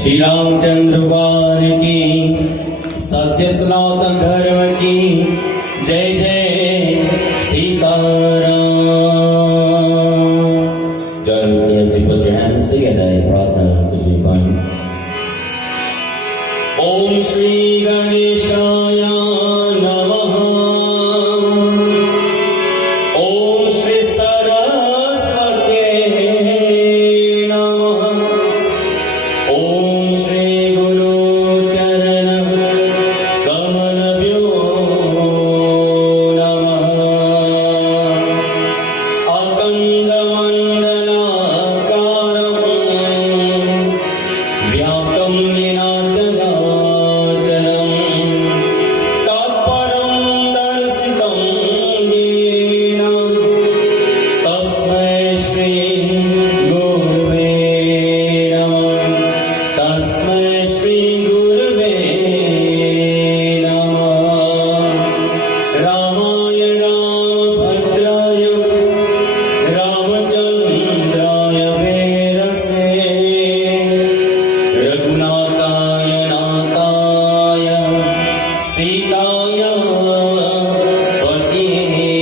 श्री रामचंद्र भगवान की, सत्य सनातन धर्म की जय जय Sitaram. Join with me as you put your hands together in Pratna to be fun. Om Shri Ganeshaya Namaha. Om Shri Saraswate Namaha. Om Shri Guru Charana Kamalabhyo Namaha. Akanda Mandalakaram Vyaptam Yena Characharam Tatparam Darsitam Yena Tasmai Shri Gurave Namah. Tasmai Shri Gurave Namah. Ramaya Ramabhadraya Ramachandraya Verase Raghunathaya Nathaya Sitaya Patihe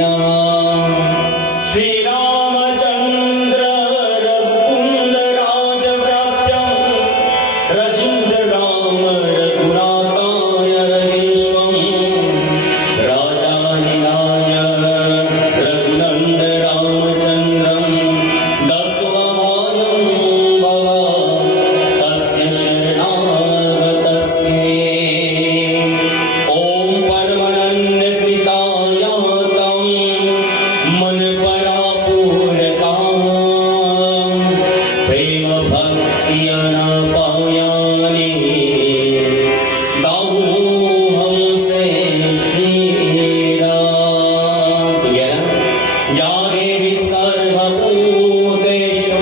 Namah. Shri Ramachandra Raghukunda Rajavrapyam Rajindra Rama Raghunathaya Rageshwam Rajaninaya Raghunanda Ramachandram Dasvabhayam Bhava Tasya Sharanagatasya. Om Paramananya Kritayatam Manparapurakam Prema Bhakti Anapayani Dahuham Se Shri Ram. Together. Ya Devi Sarva Bhuteshu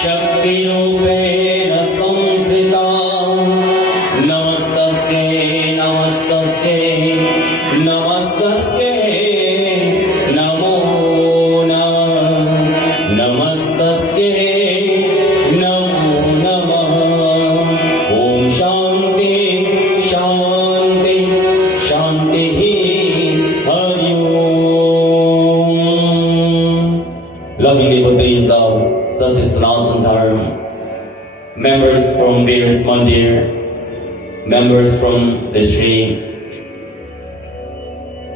Shakti Rupena Samsrita. Namastaste, namastaste, namastaste, namo namah. Namastaste, namo namah. Om Shanti, Shanti, Shanti. Hari Om. Loving devotees of Satya Sanatana Dharma, members from various Mandir, members from the Shri,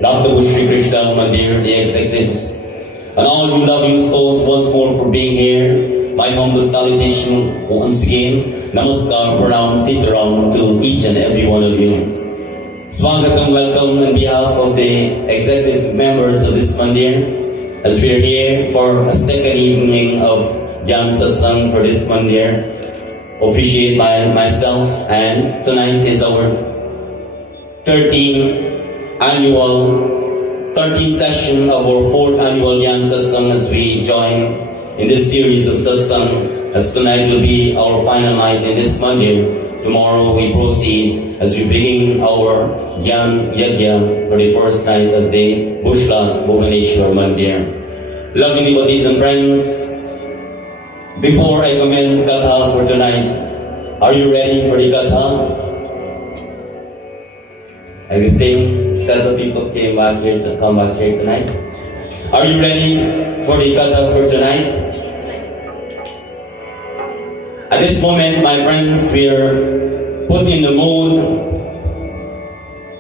Dr. Shri Krishna Mandir, the executives, and all you loving souls once more for being here. My humble salutation once again, Namaskar, Pranam, Sitaram to each and every one of you. Swagatam, welcome on behalf of the executive members of this Mandir, as we are here for a second evening of Gyaan Satsangh for this Mandir, officiated by myself, and tonight is our 13th session of our 4th annual Gyaan Satsangh, as we join in this series of Satsang, as tonight will be our final night in this Mandir. Tomorrow we proceed as we begin our Gyaan Yajna for the first night of the Bushla Bhuvaneshwar Mandir. Loving devotees and friends, before I commence Katha for tonight, are you ready for the Katha? I will sing, several people come back here tonight. Are you ready for the Katha for tonight? At this moment, my friends, we are put in the mood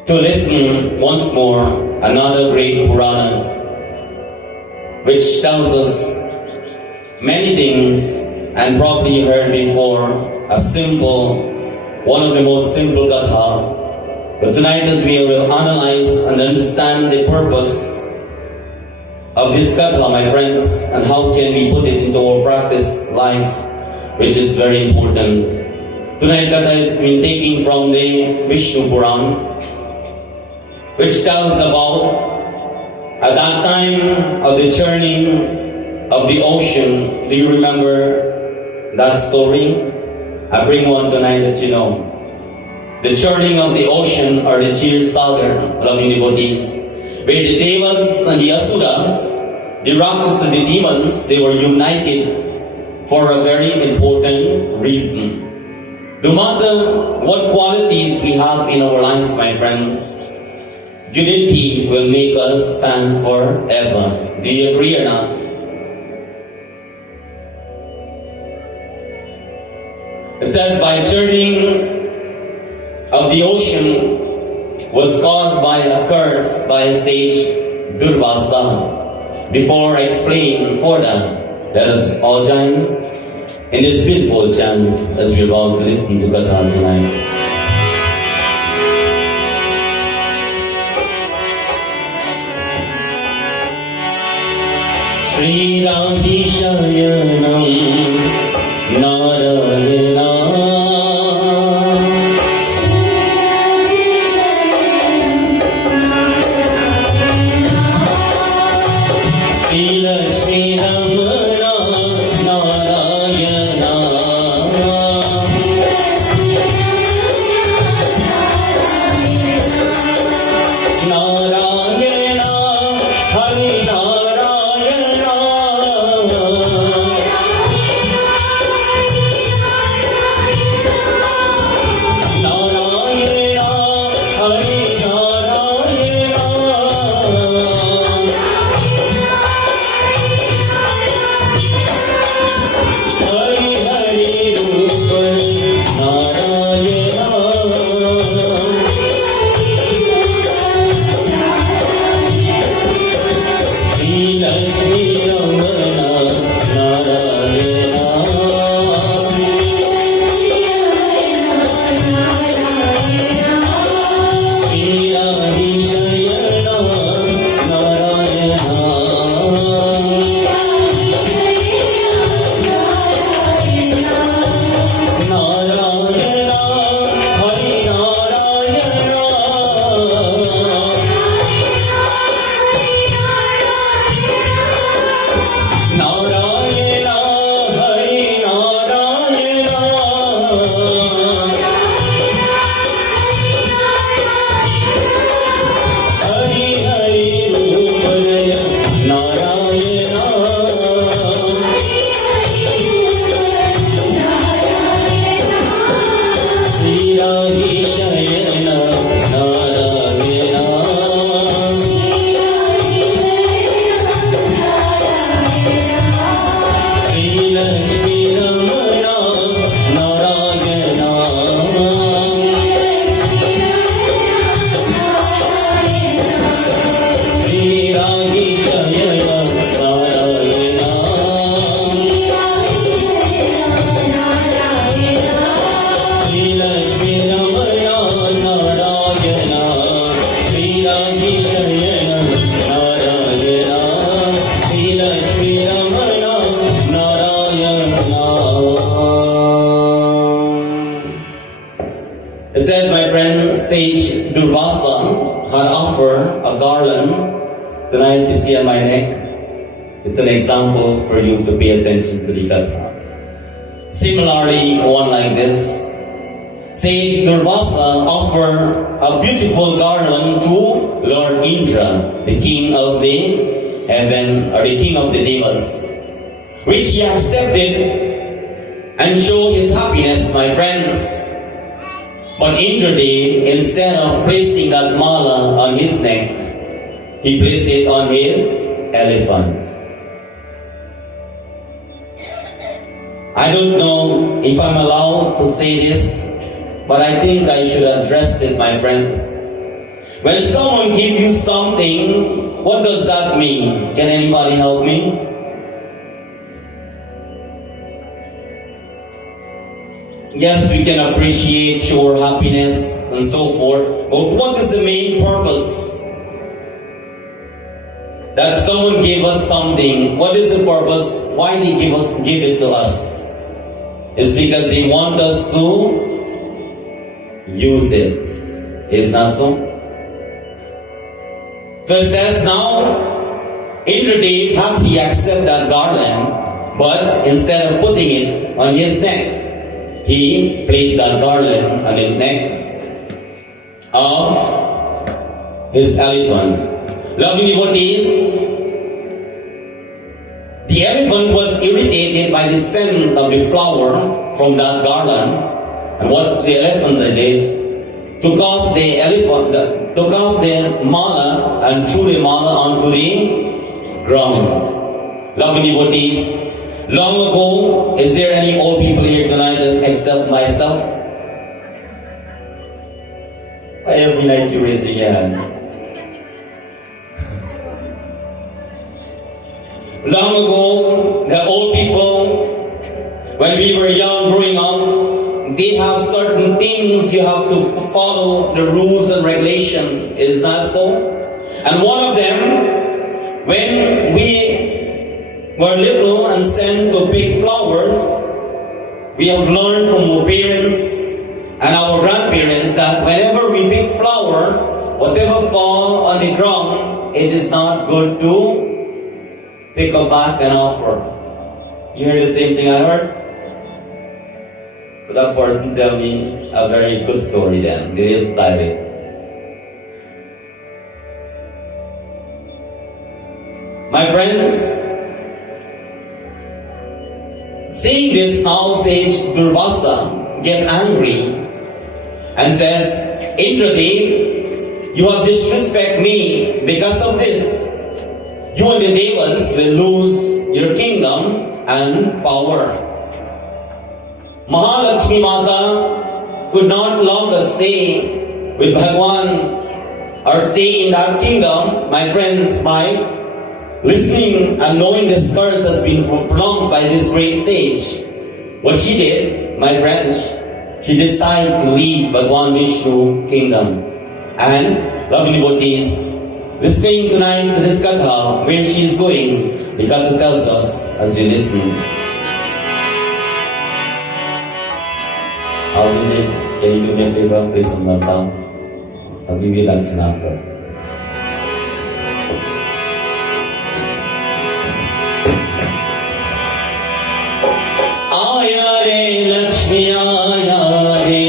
to listen once more another great Puranas, which tells us many things and probably heard before a simple, one of the most simple Katha. But tonight, as we will analyze and understand the purpose of this Katha, my friends, and how can we put it into our practice life, which is very important. Tonight, Katha is being taken from the Vishnu Puran, which tells about at that time of the churning of the ocean. Do you remember that story? I bring one tonight that you know. The churning of the ocean or the Chir Sagar, loving devotees, where the Devas and the Asuras, the Rakshas and the demons, they were united for a very important reason. No matter what qualities we have in our life, my friends, unity will make us stand forever. Do you agree or not? It says, by churning of the ocean was caused by a curse by a sage Durvasa. Before I explain further, let us all join in this beautiful chant as we're about to listen to Katha tonight. Shri Radhi Shayanam Narayana It says, my friend, sage Durvasa had offered a garland. Tonight you see on my neck. It's an example for you to pay attention to the Katha. Similarly, one like this. Sage Durvasa offered a beautiful garland to Lord Indra, the king of the heaven, or the king of the devas, which he accepted and showed his happiness, my friends. But Indradev, instead of placing that mala on his neck, he placed it on his elephant. I don't know if I'm allowed to say this, but I think I should address it, my friends. When someone gives you something, what does that mean? Can anybody help me? Yes, we can appreciate, show our happiness and so forth, but what is the main purpose? That someone gave us something. What is the purpose? Why they give it to us? It's because they want us to use it. Is not so? So it says now, Indradev happily accepted that garland, but instead of putting it on his neck, he placed that garland on the neck of his elephant. Lovely devotees, The elephant was irritated by the scent of the flower from that garland, and what the elephant did, took off the mala and threw the mala onto the ground. Loving devotees, long ago, is there any old people here tonight except myself? Every night you raise your hand. Long ago, the old people, when we were young, growing up, they have certain things you have to follow, the rules and regulation. Is that so? And one of them, when we were little and sent to pick flowers, we have learned from our parents and our grandparents that whenever we pick flower, whatever fall on the ground, it is not good to pick up back and offer. You hear the same thing I heard? So that person tell me a very good story then. It is direct. My friends, seeing this now sage Durvasa get angry and says, Indradev, you have disrespect me because of this. You and the devas will lose your kingdom and power. Mahalakshmi Mata could not longer stay with Bhagwan or stay in that kingdom, my friends, by listening and knowing this curse has been pronounced by this great sage. What she did, my friends, she decided to leave Bhagwan Vishnu kingdom. And, lovely devotees, listening tonight to this katha, where she is going, the katha tells us as you listen. Vijay, can you do me a favor? Please on that down. I'll give you lunch after. Aya re Lakshmi aya re.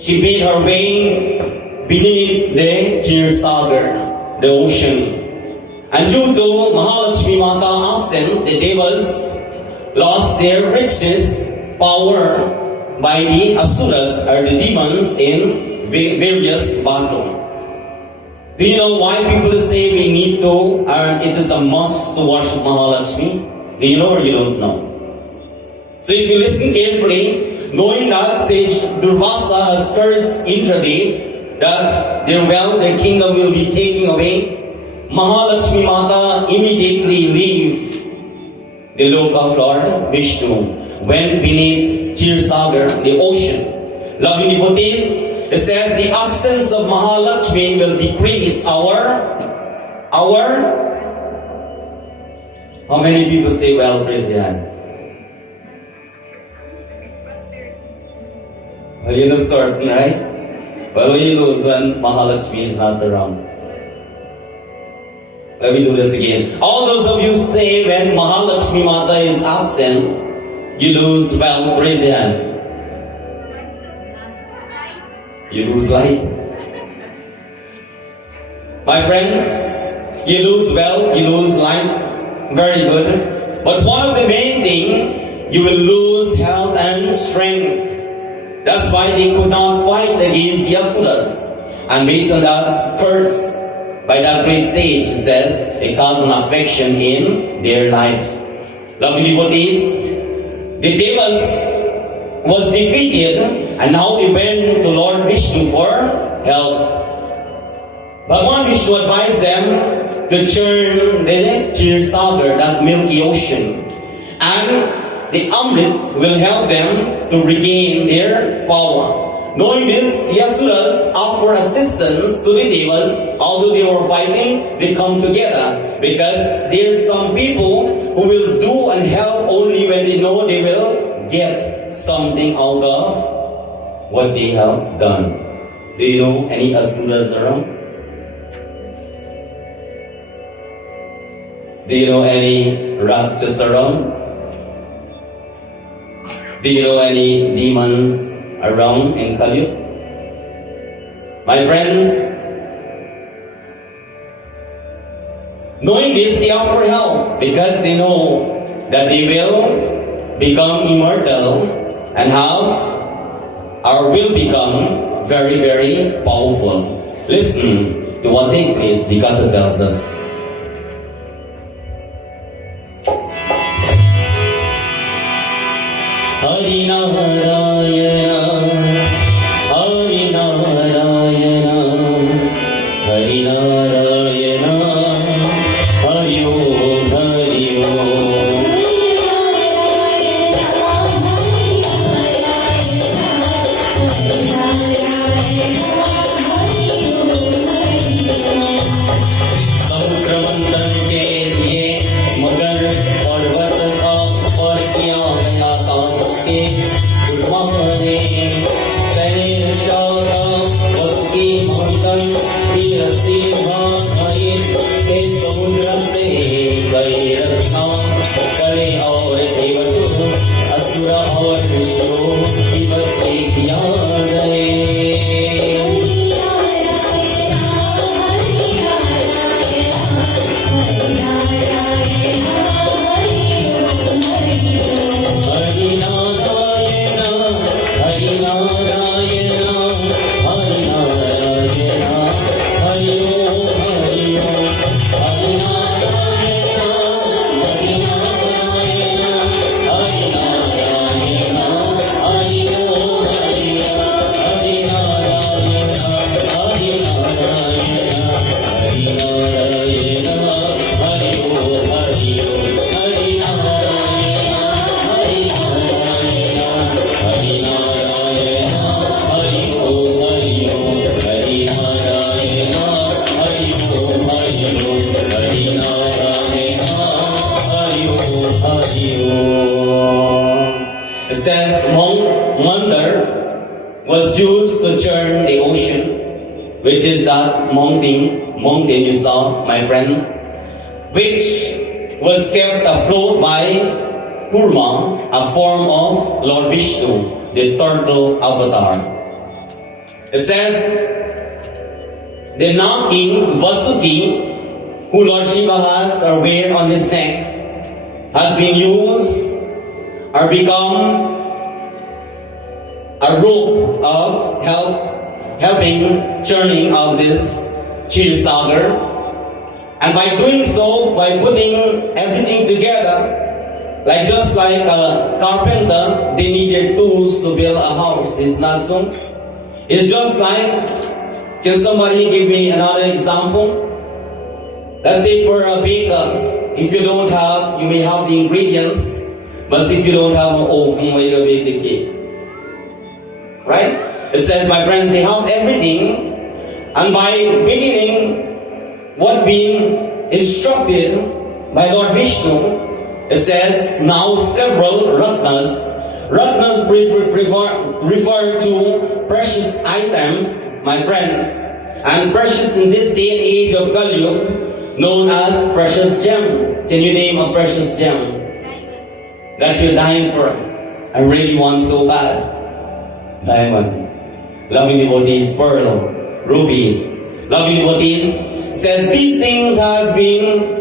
She made her way beneath the Sagar, the ocean. And due to Mahalakshmi Mata absent, the devas lost their richness, power by the asuras or the demons in various battles. Do you know why people say we need to, and it is a must to worship Mahalakshmi? Do you know or you don't know? So if you listen carefully, knowing that sage Durvasa has cursed Indradev, that their wealth, their kingdom will be taken away, Mahalakshmi Mata immediately leave the look of Lord Vishnu, went beneath Kshirosagar, the ocean. Loving devotees, it says the absence of Mahalakshmi will decrease our. How many people say, well, praise Gyaan? Well, you know certain, right? Well, when you lose when Mahalakshmi is not around. Let me do this again. All those of you say when Mahalakshmi Mata is absent, you lose wealth, praise Gyaan. You lose light. My friends, you lose wealth, you lose light. Very good. But one of the main thing, you will lose health and strength. That's why they could not fight against the Asuras. And based on that curse, by that great sage, it says, it caused an affection in their life. Lovely devotees, the Devas was defeated, and now they went to Lord Vishnu for help. Bhagavan Vishnu advised them to churn the Kshirosagar, that milky ocean, and the Amrit will help them to regain their power. Knowing this, the Asuras offer assistance to the Devas. Although they were fighting, they come together, because there's some people who will do and help only when they know they will get something out of what they have done. Do you know any Asuras around? Do you know any Rakshas around? Do you know any demons around in Kali Yuga? My friends, knowing this, they offer help because they know that they will become immortal and will become very, very powerful. Listen to what takes place. The Gatha tells us. Hari Narayana, Hari Narayana, Hari Narayana, Hari Om, Hari Om. Samkramandan ke liye magar parvat ka par kiya gaya tha uske gurmane pehne shara uski mandan kirasi bhai ke samudra se kai rakha kare aur devatu asura aur vishnu ibat kiya gaye. It says Mandir was used to churn the ocean, which is that mountain you saw, my friends, which was kept afloat by Kurma, a form of Lord Vishnu, the turtle avatar. It says the King Vasuki, who Lord Shiva has or wear on his neck, has been used or become a rope of helping churning of this Kshirosagar. And by doing so, by putting everything together, just like a carpenter, they needed tools to build a house. It's not so. It's just like, can somebody give me another example? Let's say for a baker, if you don't have, you may have the ingredients, but if you don't have an oven where you bake the cake, right? It says, my friends, they have everything, and by beginning what being instructed by Lord Vishnu, it says, now several ratnas refer to precious items, my friends, and precious in this day and age of Kali Yuga, known as precious gem. Can you name a precious gem that you're dying for? I really want so bad. Diamond. Loving devotees, pearl, rubies. Loving devotees says these things has been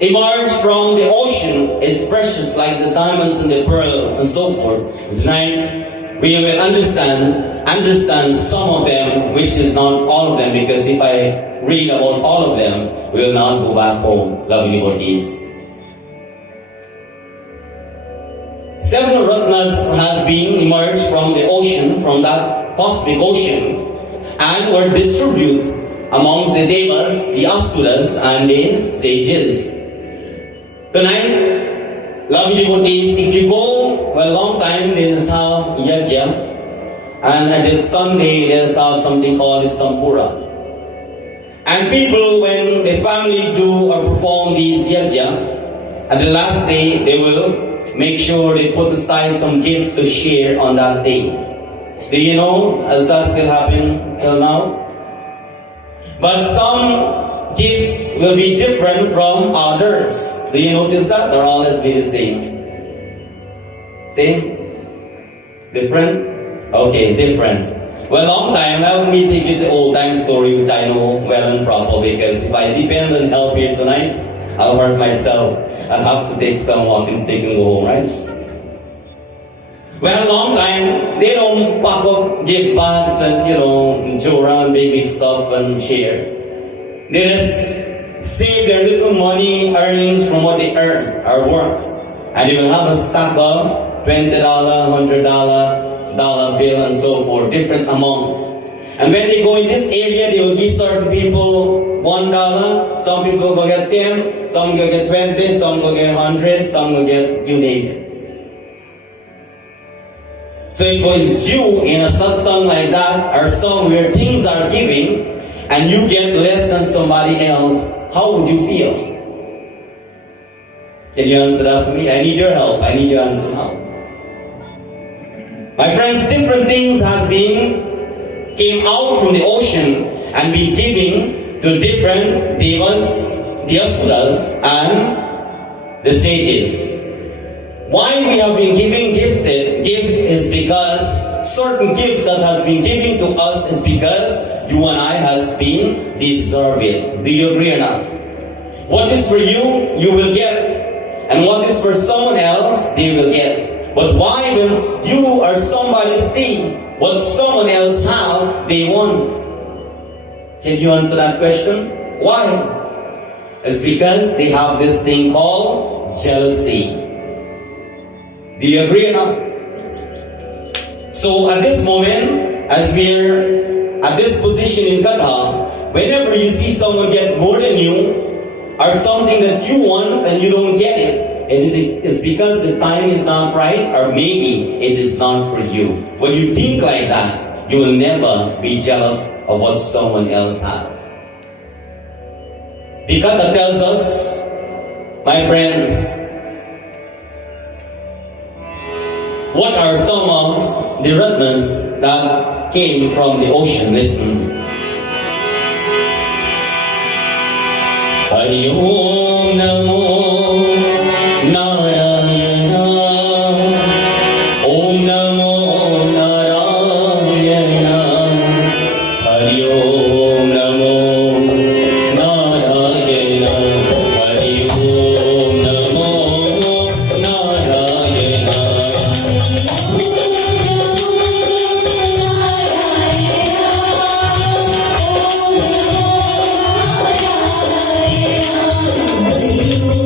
emerged from the ocean. It's precious like the diamonds and the pearl and so forth. Tonight we will understand some of them, which is not all of them, because if I read about all of them, we will not go back home. Loving devotees. Several ratnas has been emerged from the ocean, from that cosmic ocean, and were distributed amongst the devas, the asuras, and the sages. Tonight, lovely devotees, if you go, well, long time, they just have yajna, and at this Sunday, they just have something called Sampura. And people, when the family do or perform these yajna, at the last day, they will make sure they put aside some gift to share on that day. Do you know, has that still happened till now? But some gifts will be different from others. Do you notice that? Or always be the same? Same? Different? Okay, different. Well, long time, let me take you the old time story, which I know well and proper, because if I depend on help here tonight, I'll hurt myself. I'll have to take some walking stick and go home, right? Well, long time, they don't pack up gift bags and, go around big stuff and share. They just save their little money earnings from what they earn or work. And they will have a stack of $20, $100, dollar bill and so forth, different amount. And when they go in this area, they will give certain people $1, some people will get 10, some will get 20, some will get 100, some will get, you name it. So if it's you in a satsang like that, or somewhere things are giving, and you get less than somebody else, how would you feel? Can you answer that for me? I need your help. I need your answer now. My friends, different things came out from the ocean and been giving to different devas, the asuras, and the sages. Why we have been giving gift is because certain gift that has been given to us is because you and I has been deserve it. Do you agree or not? What is for you, you will get. And what is for someone else, they will get. But why when you or somebody see what someone else have, they want? Can you answer that question? Why? It's because they have this thing called jealousy. Do you agree or not? So at this moment, as we're at this position in Katha, whenever you see someone get more than you, or something that you want and you don't get it, it is because the time is not right, or maybe it is not for you. When you think like that, you will never be jealous of what someone else has. The Katha tells us, my friends, what are some of the ratnas that came from the ocean? Listen. Hari Om Namo Narayana. Om Namo Narayana. Hari Om Namo Narayana. Hari Om Namo Narayana.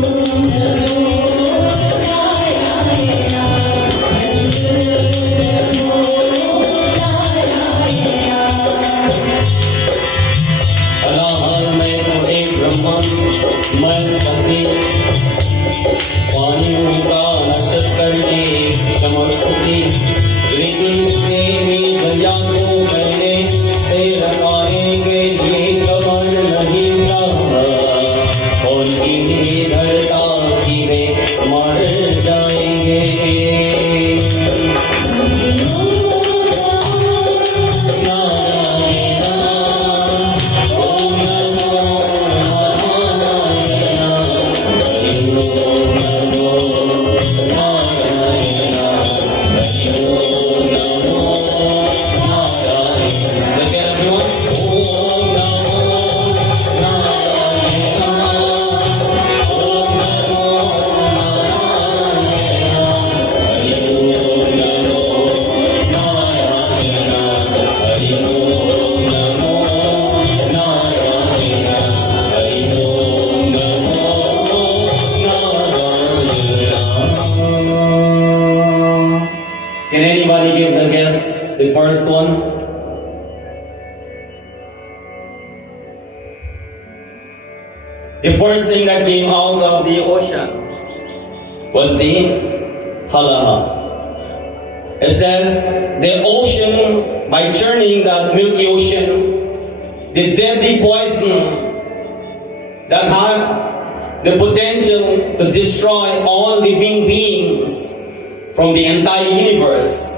Oh anybody give the guess? The first one? The first thing that came out of the ocean was the halaha. It says the ocean, by churning that Milky Ocean, the deadly poison that had the potential to destroy all living beings from the entire universe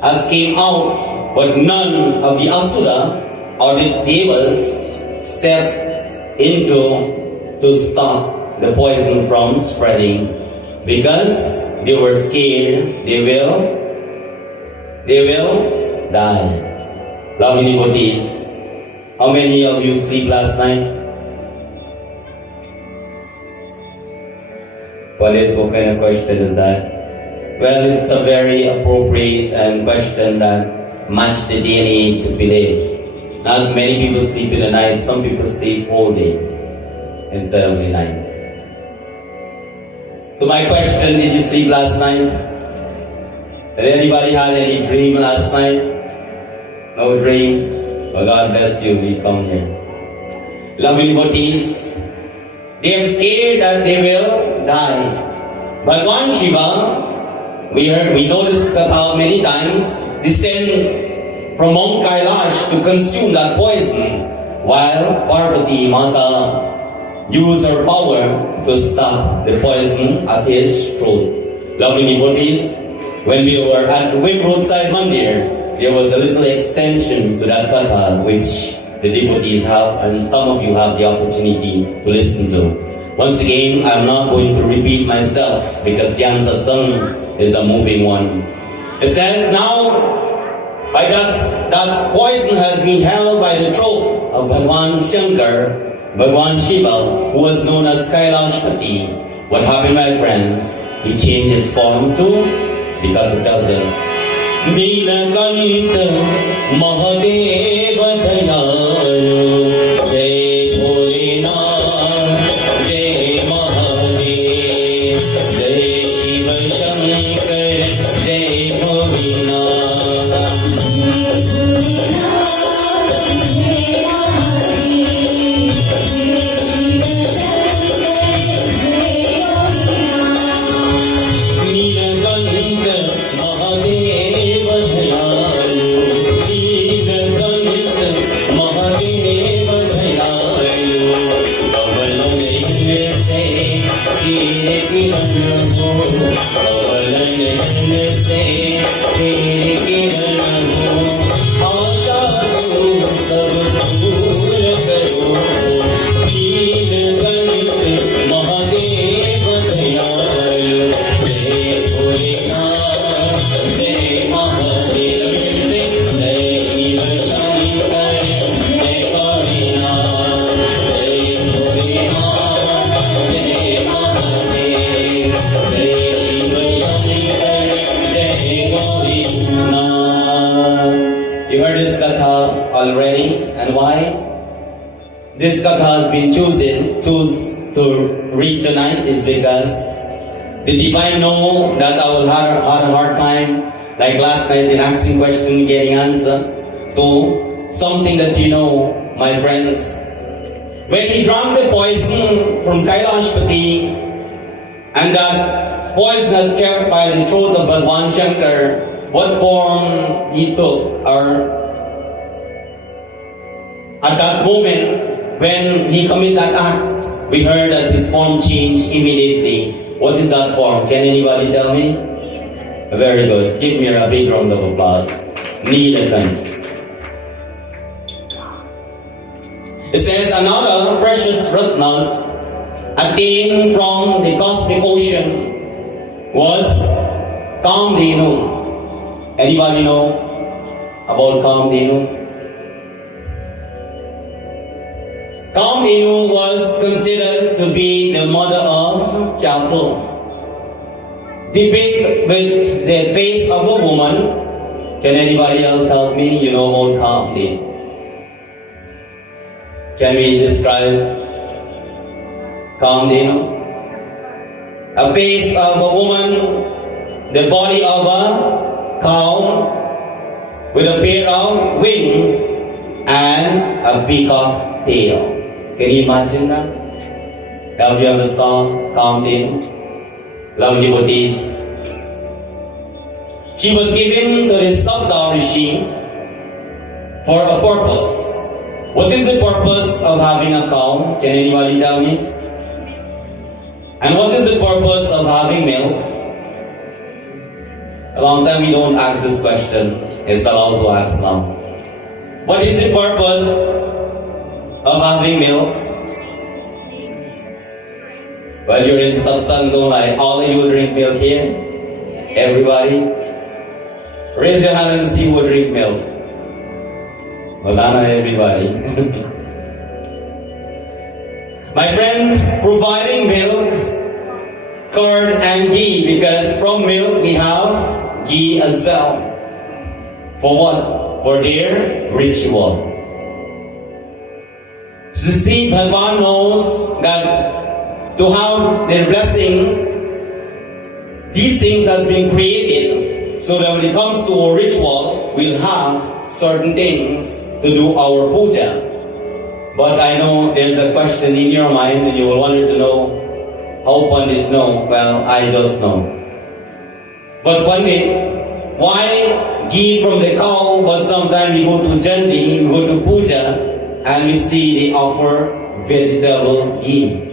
has came out, but none of the asura or the devas stepped into to stop the poison from spreading, because they were scared they will die. Loving devotees, how many of you sleep last night? Pandit, what kind of question is that? Well, it's a very appropriate question that matches the day and age of belief. Not many people sleep in the night, some people sleep all day instead of the night. So my question, did you sleep last night? Did anybody have any dream last night? No dream? Well, God bless you, we come here. Lovely devotees, they are scared that they will die. But one Shiva, we know this katha many times, descend from Mount Kailash to consume that poison, while Parvati Mata used her power to stop the poison at his throat. Lovely devotees, when we were at the roadside Mandir, there was a little extension to that katha which the devotees have, and some of you have the opportunity to listen to. Once again, I'm not going to repeat myself because Gyaan Satsangh is a moving one. It says now, by that poison has been held by the throat of Bhagwan Shankar, Bhagwan Shiva, who was known as Kailashpati. What happened, my friends? He changed his form too, because it tells us, Nilakanta Mahadeva Dayalu Jai Bholenath Jai Mahadev Jai Shiva Shankar Jai Bholenath Jai Bholenath Jai Mahadev Jai Shiva Shankar Jai Bholenath Nilakanta Mahadeva Dayalu Nilakanta Mahadeva Dayalu Avalanay se tere kiran ho Avalanay se tere kiran ho Aasha ko sab bhool karo Nilakanta Mahadeva Dayalu Jai Bholenath Jai Mahadev Jai Shiva Shankar Jai Bholenath Jai Bholenath Jai Mahadev Jai Shiva Shankar Jai Bholenath. You heard this katha already, and why? This katha has been choose to read tonight is because the divine know that I will have a hard time, like last night, in asking question, getting answer. So, something that you know, my friends, when he drank the poison from Kailashpati, and that poison is kept by the throat of Bhagwan Shankar, what form he took, or at that moment, when he committed that act, we heard that his form changed immediately. What is that form? Can anybody tell me? Very good. Give me a big round of applause. Neelakan. It says another precious ratnas attained from the cosmic ocean was Kamdenu. Anybody know about Kamdenu? Kamdenu was considered to be the mother of cattle. Depict with the face of a woman. Can anybody else help me? You know about Kamdenu. Can we describe Kamdenu? A face of a woman, the body of a cow with a pair of wings and a peacock tail. Can you imagine that? Have you ever saw counting lovely devotees? She was given to the Satsangh Rishi for a purpose. What is the purpose of having a cow? Can anybody tell me? And what is the purpose of having milk? A long time we don't ask this question. It's allowed to ask now. What is the purpose of having milk? Well, you're in Satsangh, don't lie. All of you drink milk here? Everybody? Raise your hand and see who drink milk. Well, not everybody. My friends, providing milk, curd and ghee, because from milk we have ghee as well. For what? For their ritual. See, Bhagavan knows that to have their blessings, these things has been created so that when it comes to our ritual, we'll have certain things to do our puja. But I know there's a question in your mind and you will want to know, how Pandit know? Well, I just know. But Pandit, why ghee from the cow, but sometimes we go to Jandi, we go to puja, and we see they offer vegetable ghee?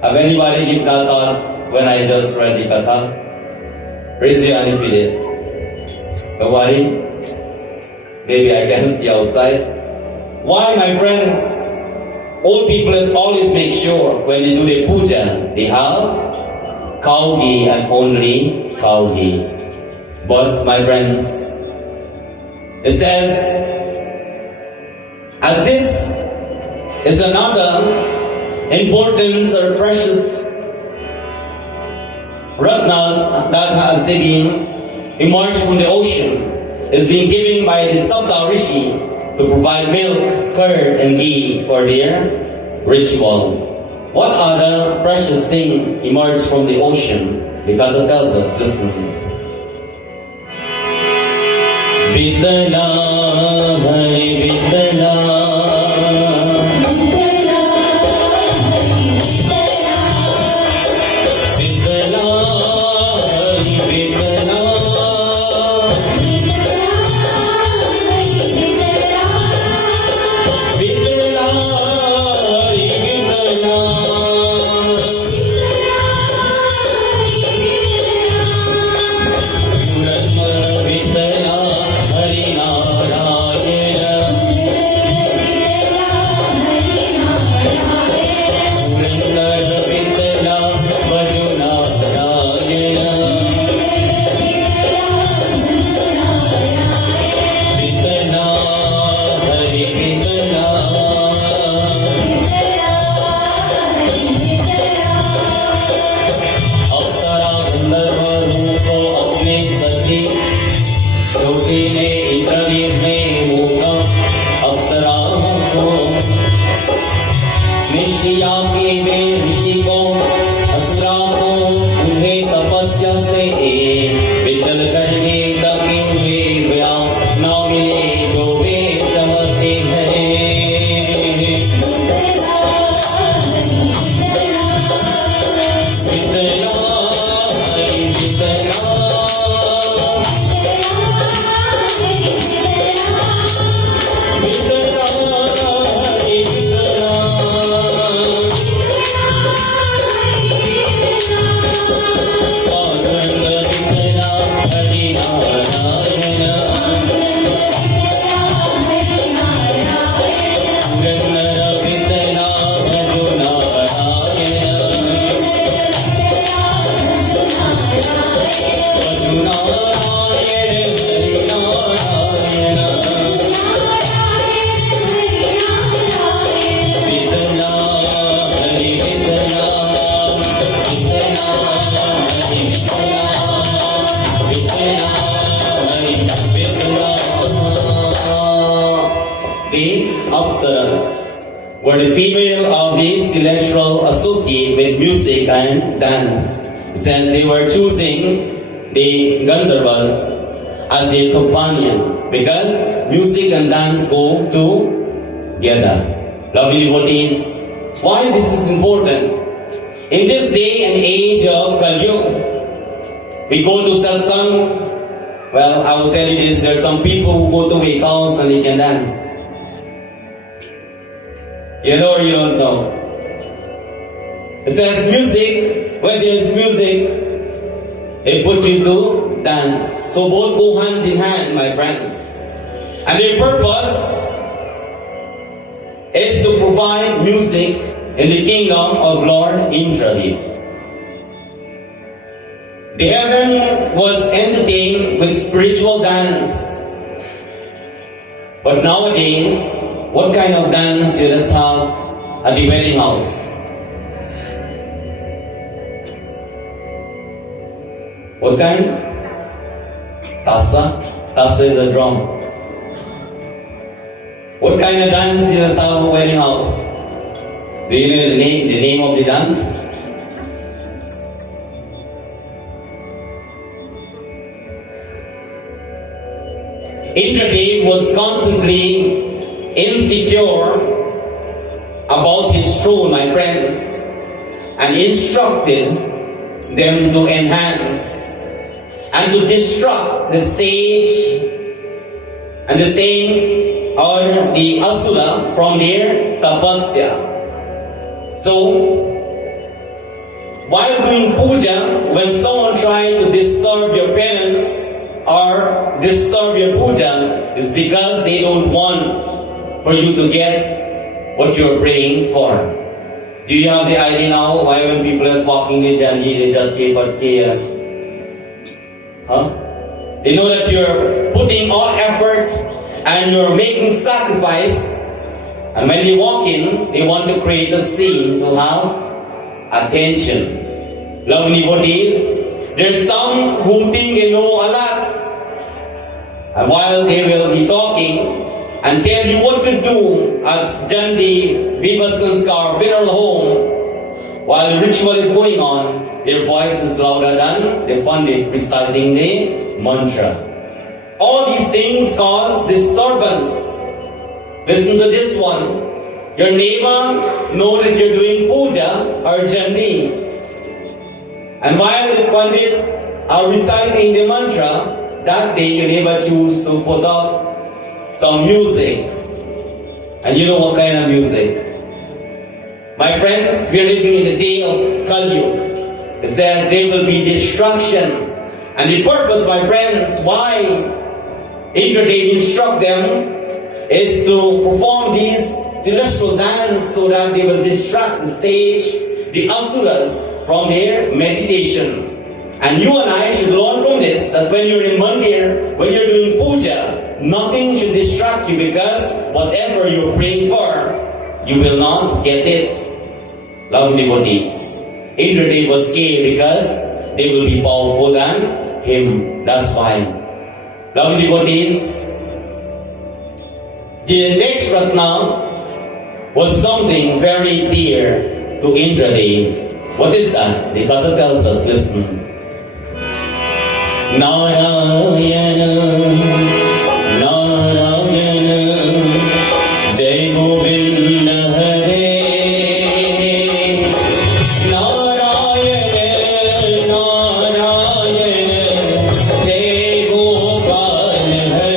Have anybody given that thought when I just read the Katha? Raise your hand if you did. Nobody? Maybe I can see outside. Why, my friends? Old people always make sure when they do their puja, they have cow ghee and only cow ghee. But, my friends, it says, as this is another importance or precious ratnas that has been emerged from the ocean, is being given by the Satsangh Rishi to provide milk, curd and ghee for their ritual. What other precious thing emerged from the ocean? The Katha tells us, listen. Vidala Hari Vidala were the female of the celestial associate with music and dance, since they were choosing the Gandharvas as their companion, because music and dance go together. Lovely devotees, why this is important? In this day and age of Kali Yuga, we go to Satsangh. Well, I will tell you this, there are some people who go to wake house and they can dance. You know or you don't know? It says music, when there is music, it puts you to dance. So both go hand in hand, my friends. And their purpose is to provide music in the kingdom of Lord Indradev. The heaven was entertained with spiritual dance. But nowadays, what kind of dance you just have at the wedding house? What kind? Tasa. Tasa is a drum. What kind of dance you just have at a wedding house? Do you know the name of the dance? Indradev was constantly insecure about his throne, my friends, and instructed them to enhance and to destruct the sage and the same or the asura from their tapasya. So, while doing puja, when someone tries to disturb your penance or disturb your puja, it's because they don't want for you to get what you're praying for. Do you have the idea now why when people are walking the janji, they just keep but They know that you're putting all effort and you're making sacrifice. And when they walk in, they want to create a scene to have attention. Lovely devotees, there's some who think they know a lot. And while they will be talking and tell you what to do at Jandi Vivasanskar funeral home, while the ritual is going on, their voice is louder than the Pandit reciting the mantra. All these things cause disturbance. Listen to this one. Your neighbor knows that you're doing puja or jandi. And while the Pandit are reciting the mantra, that day your neighbor chooses to put up some music. And you know what kind of music? My friends, we are living in the day of Kali Yuga. It says there will be destruction. And the purpose, my friends, why Indradev instruct them is to perform these celestial dance so that they will distract the sage, the asuras, from their meditation. And you and I should learn from this that when you're in Mandir, when you're doing puja, nothing should distract you, because whatever you're praying for, you will not get it. Lovely devotees, Indradev was scared because they will be powerful than him. That's why. Lovely devotees, the next Ratna was something very dear to Indradev. What is that? The Katha tells us, listen. Narayana, Narayana, Jai Govinda Hare. Narayana, Narayana, Jai Gopal Hare.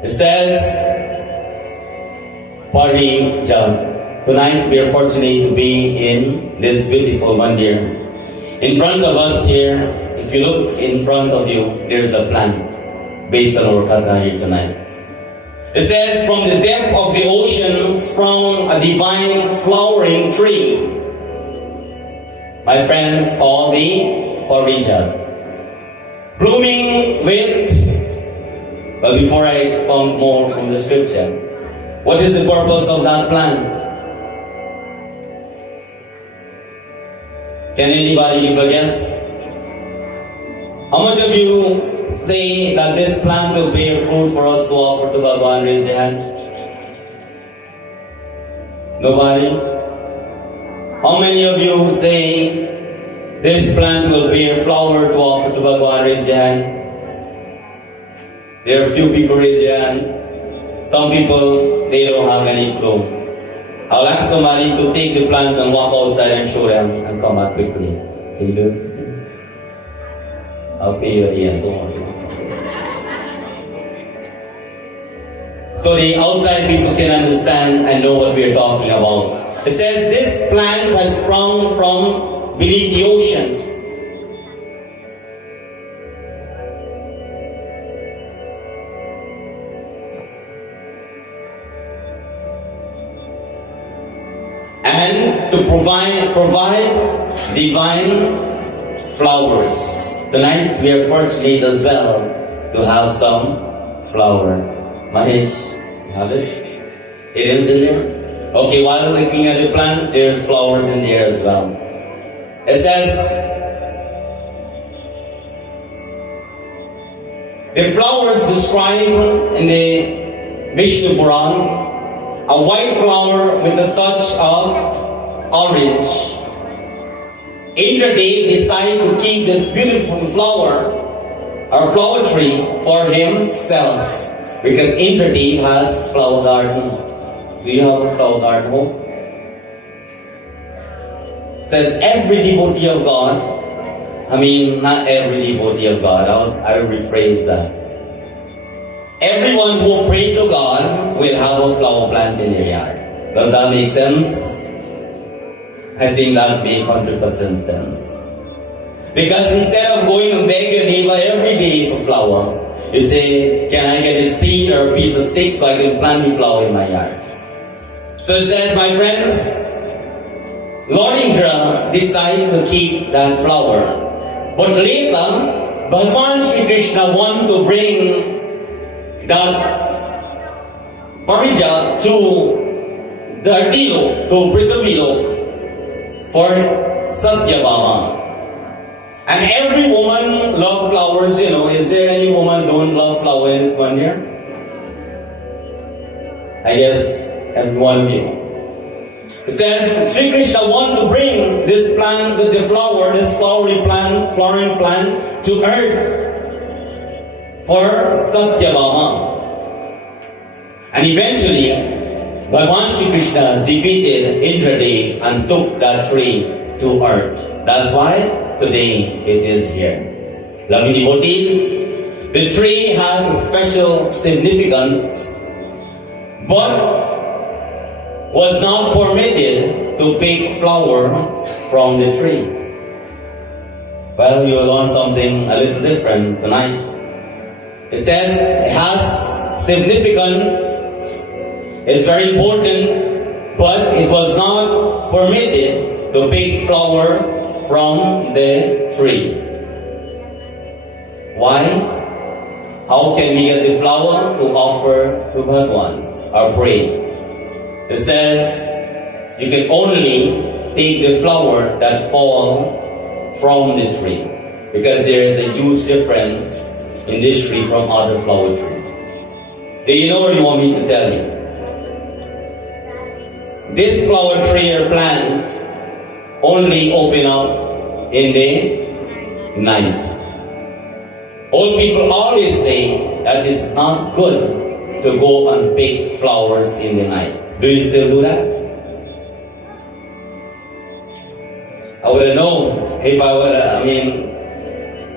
It says, Parijat. Tonight we are fortunate to be in this beautiful Mandir. In front of us here, if you look in front of you, there's a plant based on our katha here tonight. It says, from the depth of the ocean sprung a divine flowering tree. My friend called the Parijat. Blooming with, but before I expound more from the scripture, what is the purpose of that plant? Can anybody give a guess? How much of you say that this plant will bear fruit for us to offer to Bhagavan? Raise your hand. Nobody? How many of you say this plant will bear flower to offer to Bhagavan? Raise your hand. There are a few people raise your hand. Some people, they don't have any clue. I'll ask somebody to take the plant and walk outside and show them and come back quickly. Can you do it? I'll pay you at the end, don't worry. So the outside people can understand and know what we are talking about. It says this plant has sprung from beneath the ocean. And to provide divine flowers. Tonight we are fortunate as well to have some flower. Mahesh, you have it? It is in there? Okay, while looking at the plant, there's flowers in there as well. It says, the flowers described in the Vishnu Puran, a white flower with a touch of orange. Indradev decided to keep this beautiful flower, or flower tree, for himself. Because Indradev has flower garden. Do you have a flower garden home? It says every devotee of God, not every devotee of God, I will rephrase that. Everyone who prays to God will have a flower plant in their yard. Does that make sense? I think that makes 100% sense. Because instead of going and beg your neighbor every day for flower, you say, can I get a seed or a piece of stick so I can plant the flower in my yard? So it says, my friends, Lord Indra decided to keep that flower. But later, Bhagavan Shri Krishna wanted to bring that Parijat to the Artilok, to Prithvilok for Satyabhama. And every woman loves flowers, Is there any woman who don't love flower in this one here? I guess every one of you. It says Sri Krishna wanted to bring this plant, the flower, this flowering plant to earth for Satyabhama. And eventually, Bhagavan Shri Krishna defeated Indradev and took that tree to earth. That's why today it is here. Loving devotees, the tree has a special significance, but was not permitted to pick flower from the tree. Well, you will learn something a little different tonight. It says it has significance, it's very important, but it was not permitted to pick flower from the tree. Why? How can we get the flower to offer to Bhagavan or pray? It says you can only take the flower that fall from the tree, because there is a huge difference in this tree from other flower trees. Do you know what you want me to tell you? This flower tree or plant only open up in the night. Old people always say that it's not good to go and pick flowers in the night. Do you still do that? I would have known if I would have,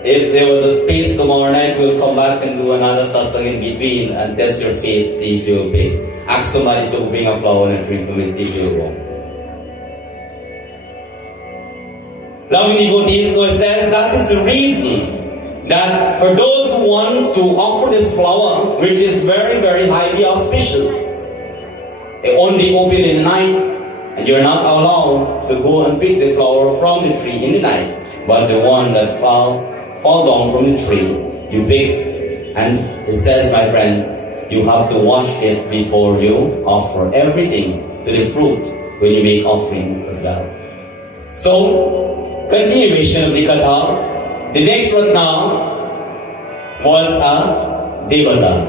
If there was a space tomorrow night, we'll come back and do another satsang in between and test your faith, see if you'll pay. Ask somebody to bring a flower and a tree for me, see if you'll go. Loving devotees, so it says that is the reason that for those who want to offer this flower, which is very, very highly auspicious, they only open in the night, and you're not allowed to go and pick the flower from the tree in the night, but the one that fall down from the tree, you pick, and it says, my friends, you have to wash it before you offer everything to the fruit when you make offerings as well. So, continuation of the Katha. The next Ratna was a Devata.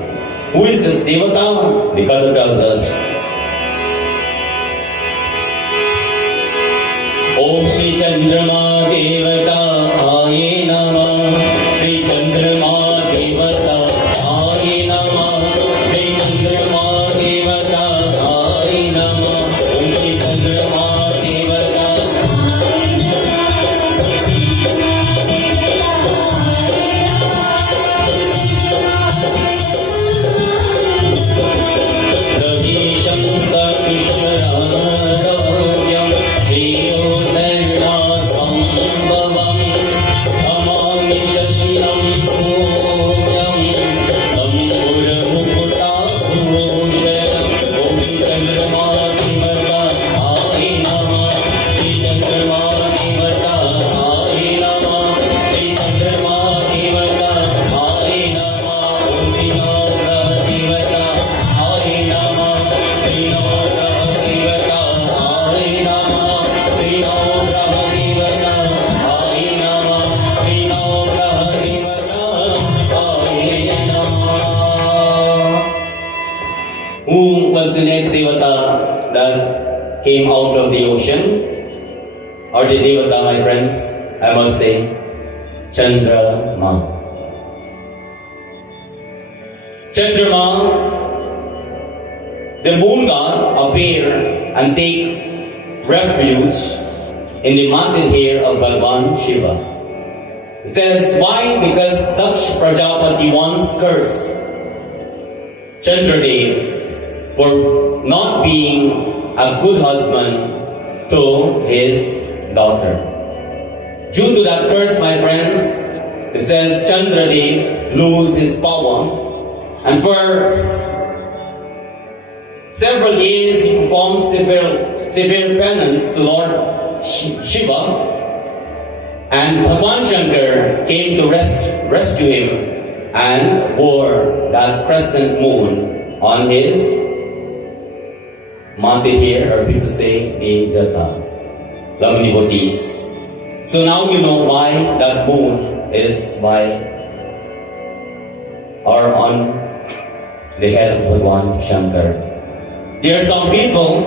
Who is this Devata? The Katha tells us. Om Shri Chandrama Devata Aye Namah. Shri Chandrama Devata Aye Namah. Shri Chandrama Devata Aye Namah. Om Shri Chandrama Devata Ravi Shankar Krishna Shri Who was the next Devata that came out of the ocean? Or the Devata, my friends, I must say, Chandrama. Chandrama, the moon god, appear and take refuge in the mountain hair of Bhagavan Shiva. It says, why? Because Daksh Prajapati once cursed Chandradev for not being a good husband to his daughter. Due to that curse, my friends, it says Chandradev lose his power, and for several years he performs severe penance to Lord Shiva, and Bhagavan Shankar came to rescue him and wore that crescent moon on his Mandir here, or people say a Jata, loving devotees. So now you know why that moon is by or on the head of Bhagavan Shankar. There are some people,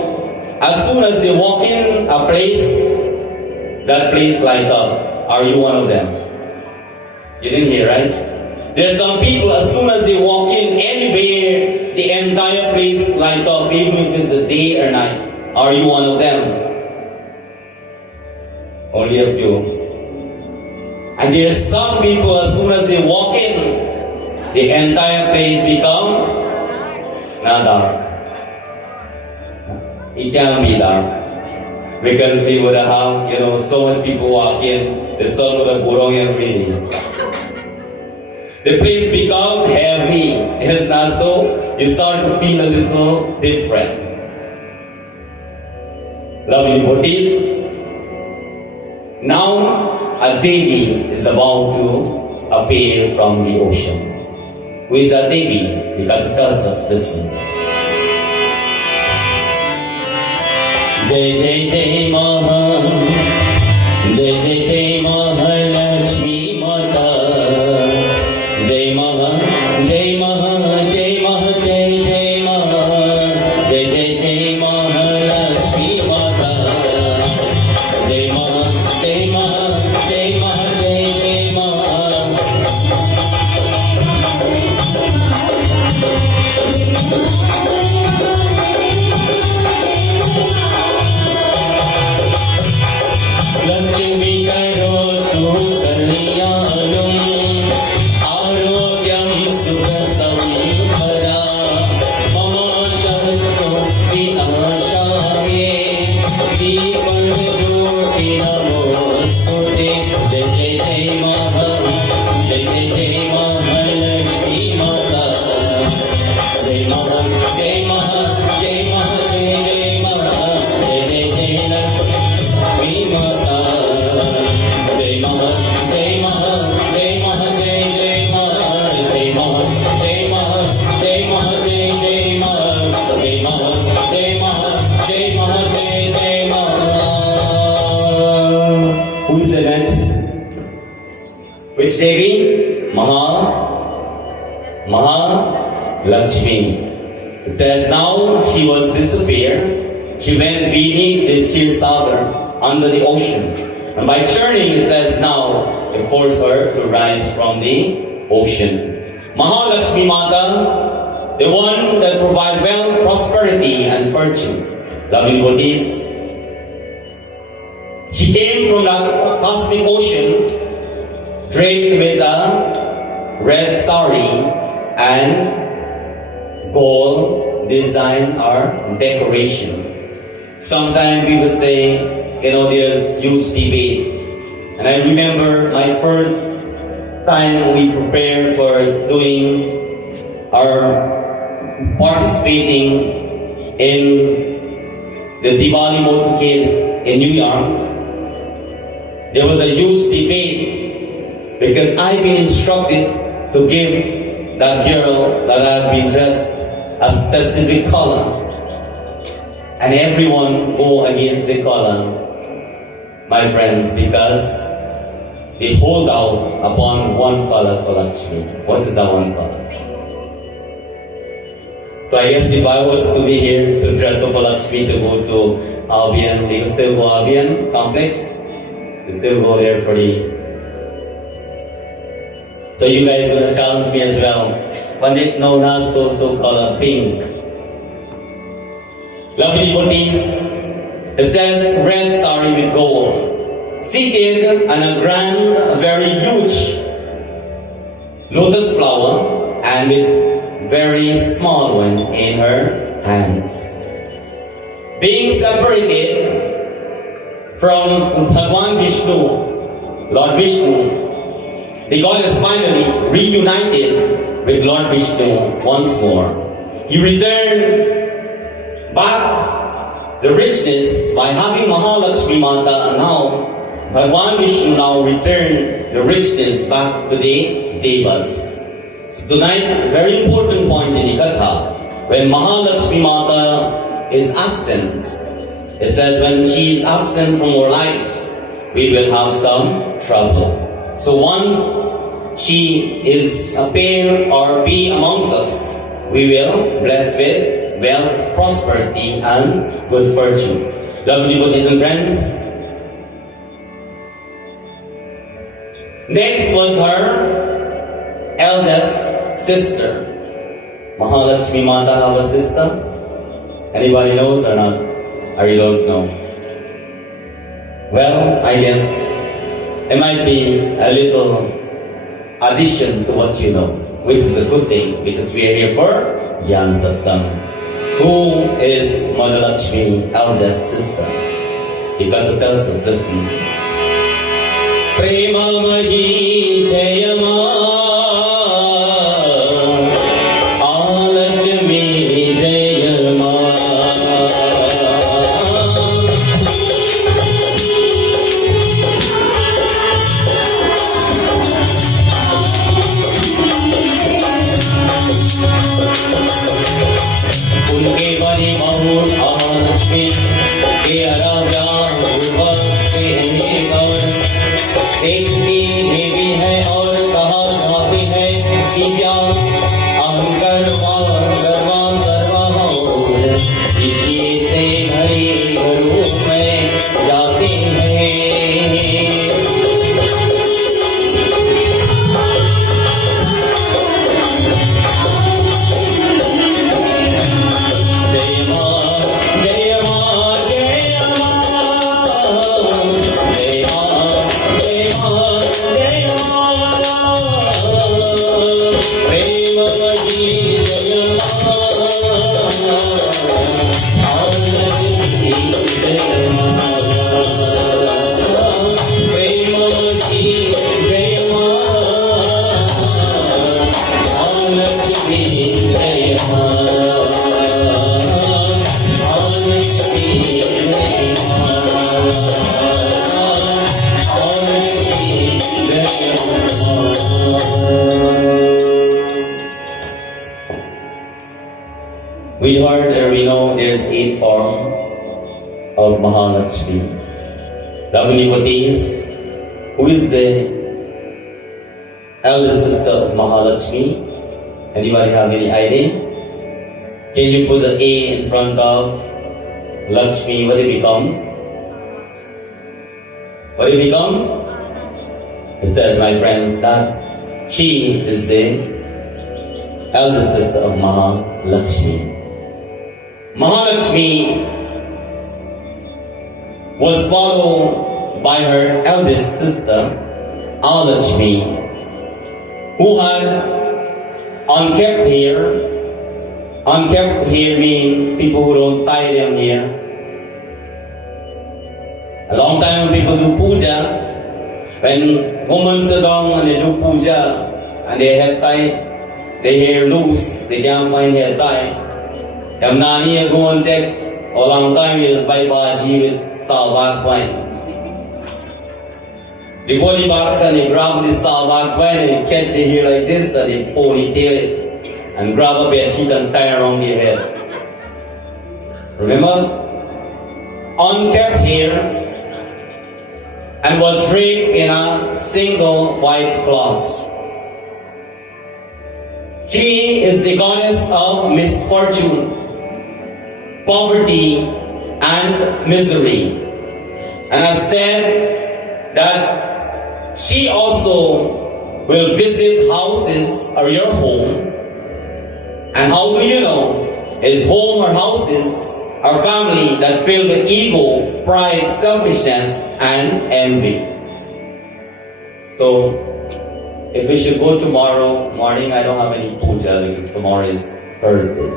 as soon as they walk in a place, that place light up. Are you one of them? You didn't hear, right? There are some people, as soon as they walk in anywhere, the entire place light up, even if it's a day or night. Are you one of them? Only a few. And there are some people, as soon as they walk in, the entire place become not dark. It can be dark. Because we would have, so much people walk in, the sun would have gone every day. The place become heavy. It's not so. You start to feel a little different. Lovely devotees. Now a Devi is about to appear from the ocean. Who is that Devi? Because it tells us, listen. Jai Jai Jai Maha, Jai Jai Jai Mahalakshmi Mata. Jai Maha, Jai Maha, Jai Maha, Jai Jai Maha, Jai Jai Jai Mahalakshmi Mata. Jai Maha, Jai Maha, Jai Maha, Jai Jai Maha. Lakshmi Karo Mahalakshmi. It says now she was disappeared. She went beneath the Kshisagar under the ocean. And by churning, it says now, it forced her to rise from the ocean. Mahalakshmi Mata, the one that provides wealth, prosperity, and fortune. Loving devotees, she came from the cosmic ocean, draped with a red sari and gold design or decoration. Sometimes people say, there's huge debate. And I remember my first time we prepared for doing or participating in the Diwali motorcade in New York. There was a huge debate because I've been instructed to give that girl that I've been dressed a specific color. And everyone go against the color, my friends, because they hold out upon one color for Lakshmi. What is that one color? So I guess if I was to be here to dress up for Lakshmi to go to Albion, do you still go Albion complex? You still go there for the... So you guys gonna challenge me as well. Pandit, no, not so color pink. Lovely devotees, it says red sari with gold. Seated on a grand, very huge lotus flower and with very small one in her hands. Being separated from Bhagwan Vishnu, Lord Vishnu, the goddess finally reunited with Lord Vishnu once more. He returned back the richness by having Mahalakshmi Mata. Now Bhagwan Vishnu now returned the richness back to the Devas. So tonight, a very important point in the Katha, when Mahalakshmi Mata is absent, it says when she is absent from our life, we will have some trouble. So once she is appear or be amongst us, we will bless with wealth, prosperity, and good fortune. Lovely devotees and friends, next was her eldest sister. Mahalakshmi Mata have a sister? Anybody knows or not? Or you don't know? Well, I guess it might be a little addition to what you know, which is a good thing because we are here for Gyaan Satsangh. Who is Mother Lakshmi's eldest sister? You got to tell us, listen. Premamayi Jayama Alakshmi Jayama Unke bari mahur Alakshmi Ke Araja Urva Ke Gaur देखती देवी है और कहा जाती है दिव्या अहंकार गर्वा सर्वा इसी से हरि रूप में जाते हैं जय मां जय मां जय मां जय We heard or we know there's 8 forms of Mahalakshmi. Lovely devotees, who is the eldest sister of Mahalakshmi? Anybody have any idea? Can you put the A in front of Lakshmi? What it becomes? What it becomes? It says, my friends, that she is the eldest sister of Mahalakshmi. Mahalakshmi was followed by her eldest sister, Alakshmi, who had unkept hair. Unkept hair means people who don't tie them hair. A long time when people do puja, when women sit down and they do puja and they hair tie, their hair loose, they can't find hair tie. Them nani go on deck a long time is by baji with salvat twine. They go back and they grab the salvat twine and they catch the hair like this and they ponytail it and grab a bed sheet and tie around their head. Remember? Unkept hair and was draped in a single white cloth. She is the goddess of misfortune, poverty, and misery. And I said that she also will visit houses or your home. And how do you know? Is home or houses or family that filled with ego, pride, selfishness, and envy. So, if we should go tomorrow morning, I don't have any puja because tomorrow is Thursday.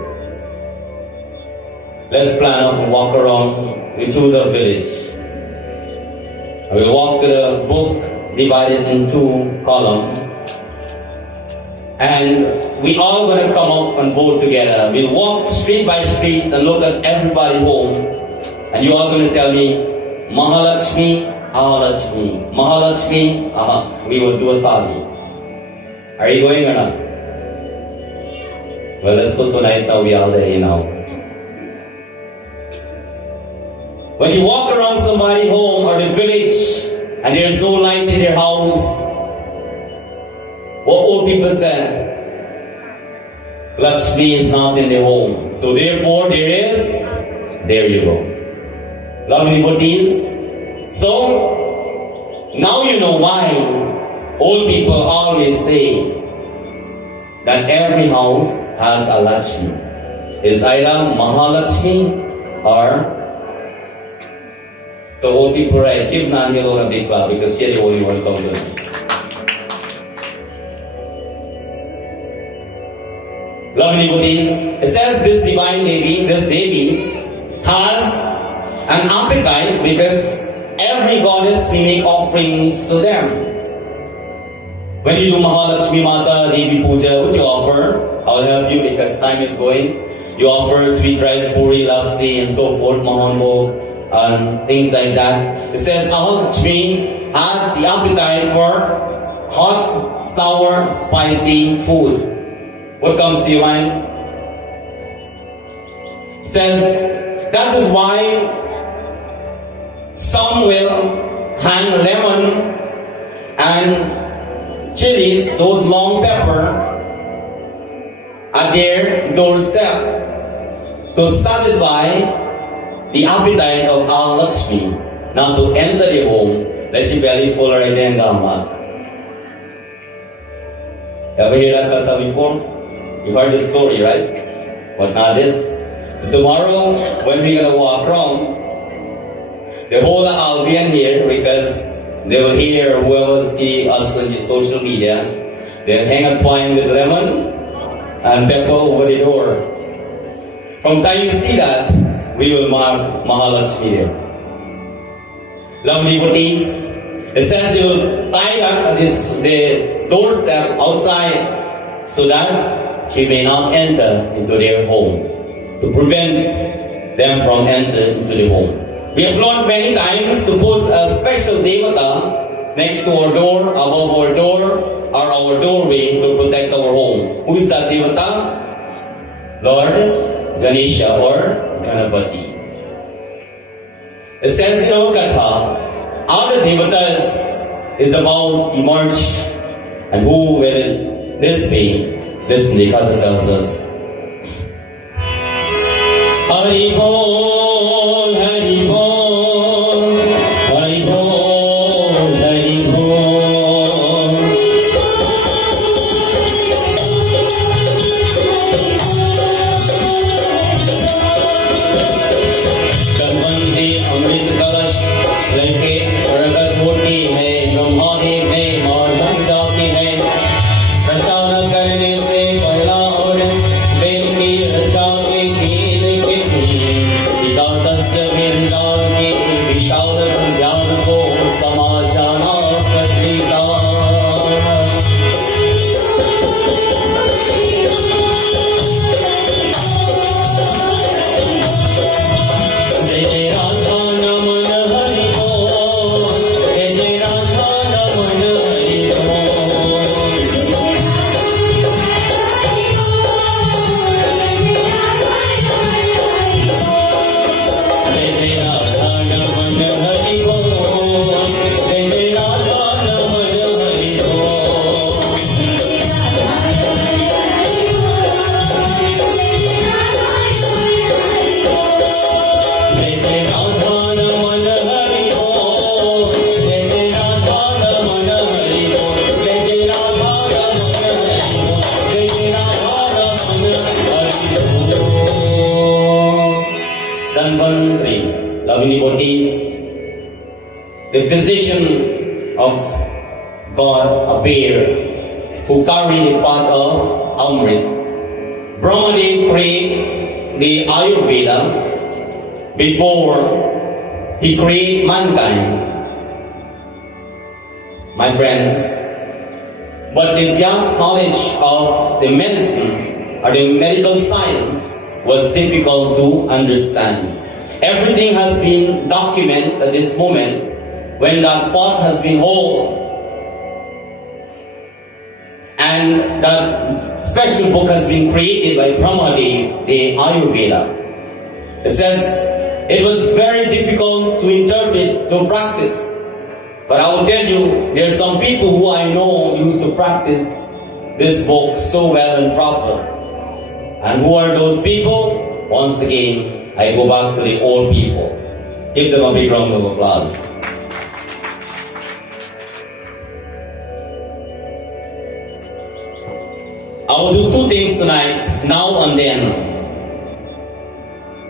Let's plan out and walk around. We choose a village. I will walk to the book divided in 2 columns. And we all going to come up and vote together. We'll walk street by street and look at everybody home. And you all going to tell me, Mahalakshmi, Ahalakshmi, Mahalakshmi, Aha. We will do a tali. Are you going or not? Well, let's go tonight now. We are there now. When you walk around somebody's home or the village and there's no light in their house, what old people said, Lakshmi is not in the home. So therefore there you go. Lovely devotees. So, now you know why old people always say that every house has a Lakshmi. It's either Mahalakshmi or... So old people, right? Give Nani a big clap because you're the only one come to them. Lovely devotees, it says this divine lady, this Devi, has an appetite because every goddess we make offerings to them. When you do Mahalakshmi Mata, Devi Puja, what you offer? I'll help you because time is going. You offer sweet rice, puri, lapsi, and so forth, mahanbog, and things like that. It says Mahalakshmi has the appetite for hot, sour, spicy food. What comes to your mind? It says, that is why some will hang lemon and chilies, those long pepper, at their doorstep to satisfy the appetite of our Lakshmi, not to enter the home, let she belly full right there in Dhamma. Ever hear that kata before? You heard the story, right? But not this. So tomorrow, when we're going to walk around, the whole I'll be in here because they will hear whoever see us on the social media. They'll hang a twine with lemon and pepper over the door. From time you see that, we will mark Mahalakshmi there. Lovely devotees. It says they will tie that at the doorstep outside so that she may not enter into their home, to prevent them from entering into the home. We have learned many times to put a special devata next to our door, above our door, or our doorway to protect our home. Who is that devata? Lord Ganesha or Ganapati. It says in our Katha, all the devatas is about emerge and who will this be? Listen, the Katha tells us, Hari Bol, Hari Bol, Hari Bol, Hari Bol. Kanvandi Amrit Kalash, लड़के प्रगट होती है, ब्रह्मादेव ने और मन जाती है, रचा न करने से पहला और वेद की रचा के खेल के विदातस्य वेदांत के विशाल ज्ञान को समा जाना कठिता। जय जय राधा नमन हरि बोल, जय जय राधा नमन हरि बोल। जय जय राधा नमन हरि बोल, जय जय राधा नमन हरि बोल। जय जय राधा नमन हरि बोल, जय जय राधा नमन हरि बोल, जय जय राधा नमन हरि बोल, जय जय राधा नमन हरि बोल। Dhanvantri, loving devotees, the physician of God appeared, who carried the pot of Amrit. Brahmadev created the Ayurveda before he created mankind. My friends, but the vast knowledge of the medicine or the medical science was difficult to understand. Everything has been documented at this moment when that pot has been whole. And that special book has been created by Brahmadev, the Ayurveda. It says it was very difficult to interpret, to practice. But I will tell you, there are some people who I know used to practice this book so well and proper. And who are those people? Once again, I go back to the old people. Give them a big round of applause. I will do two things tonight, now and then.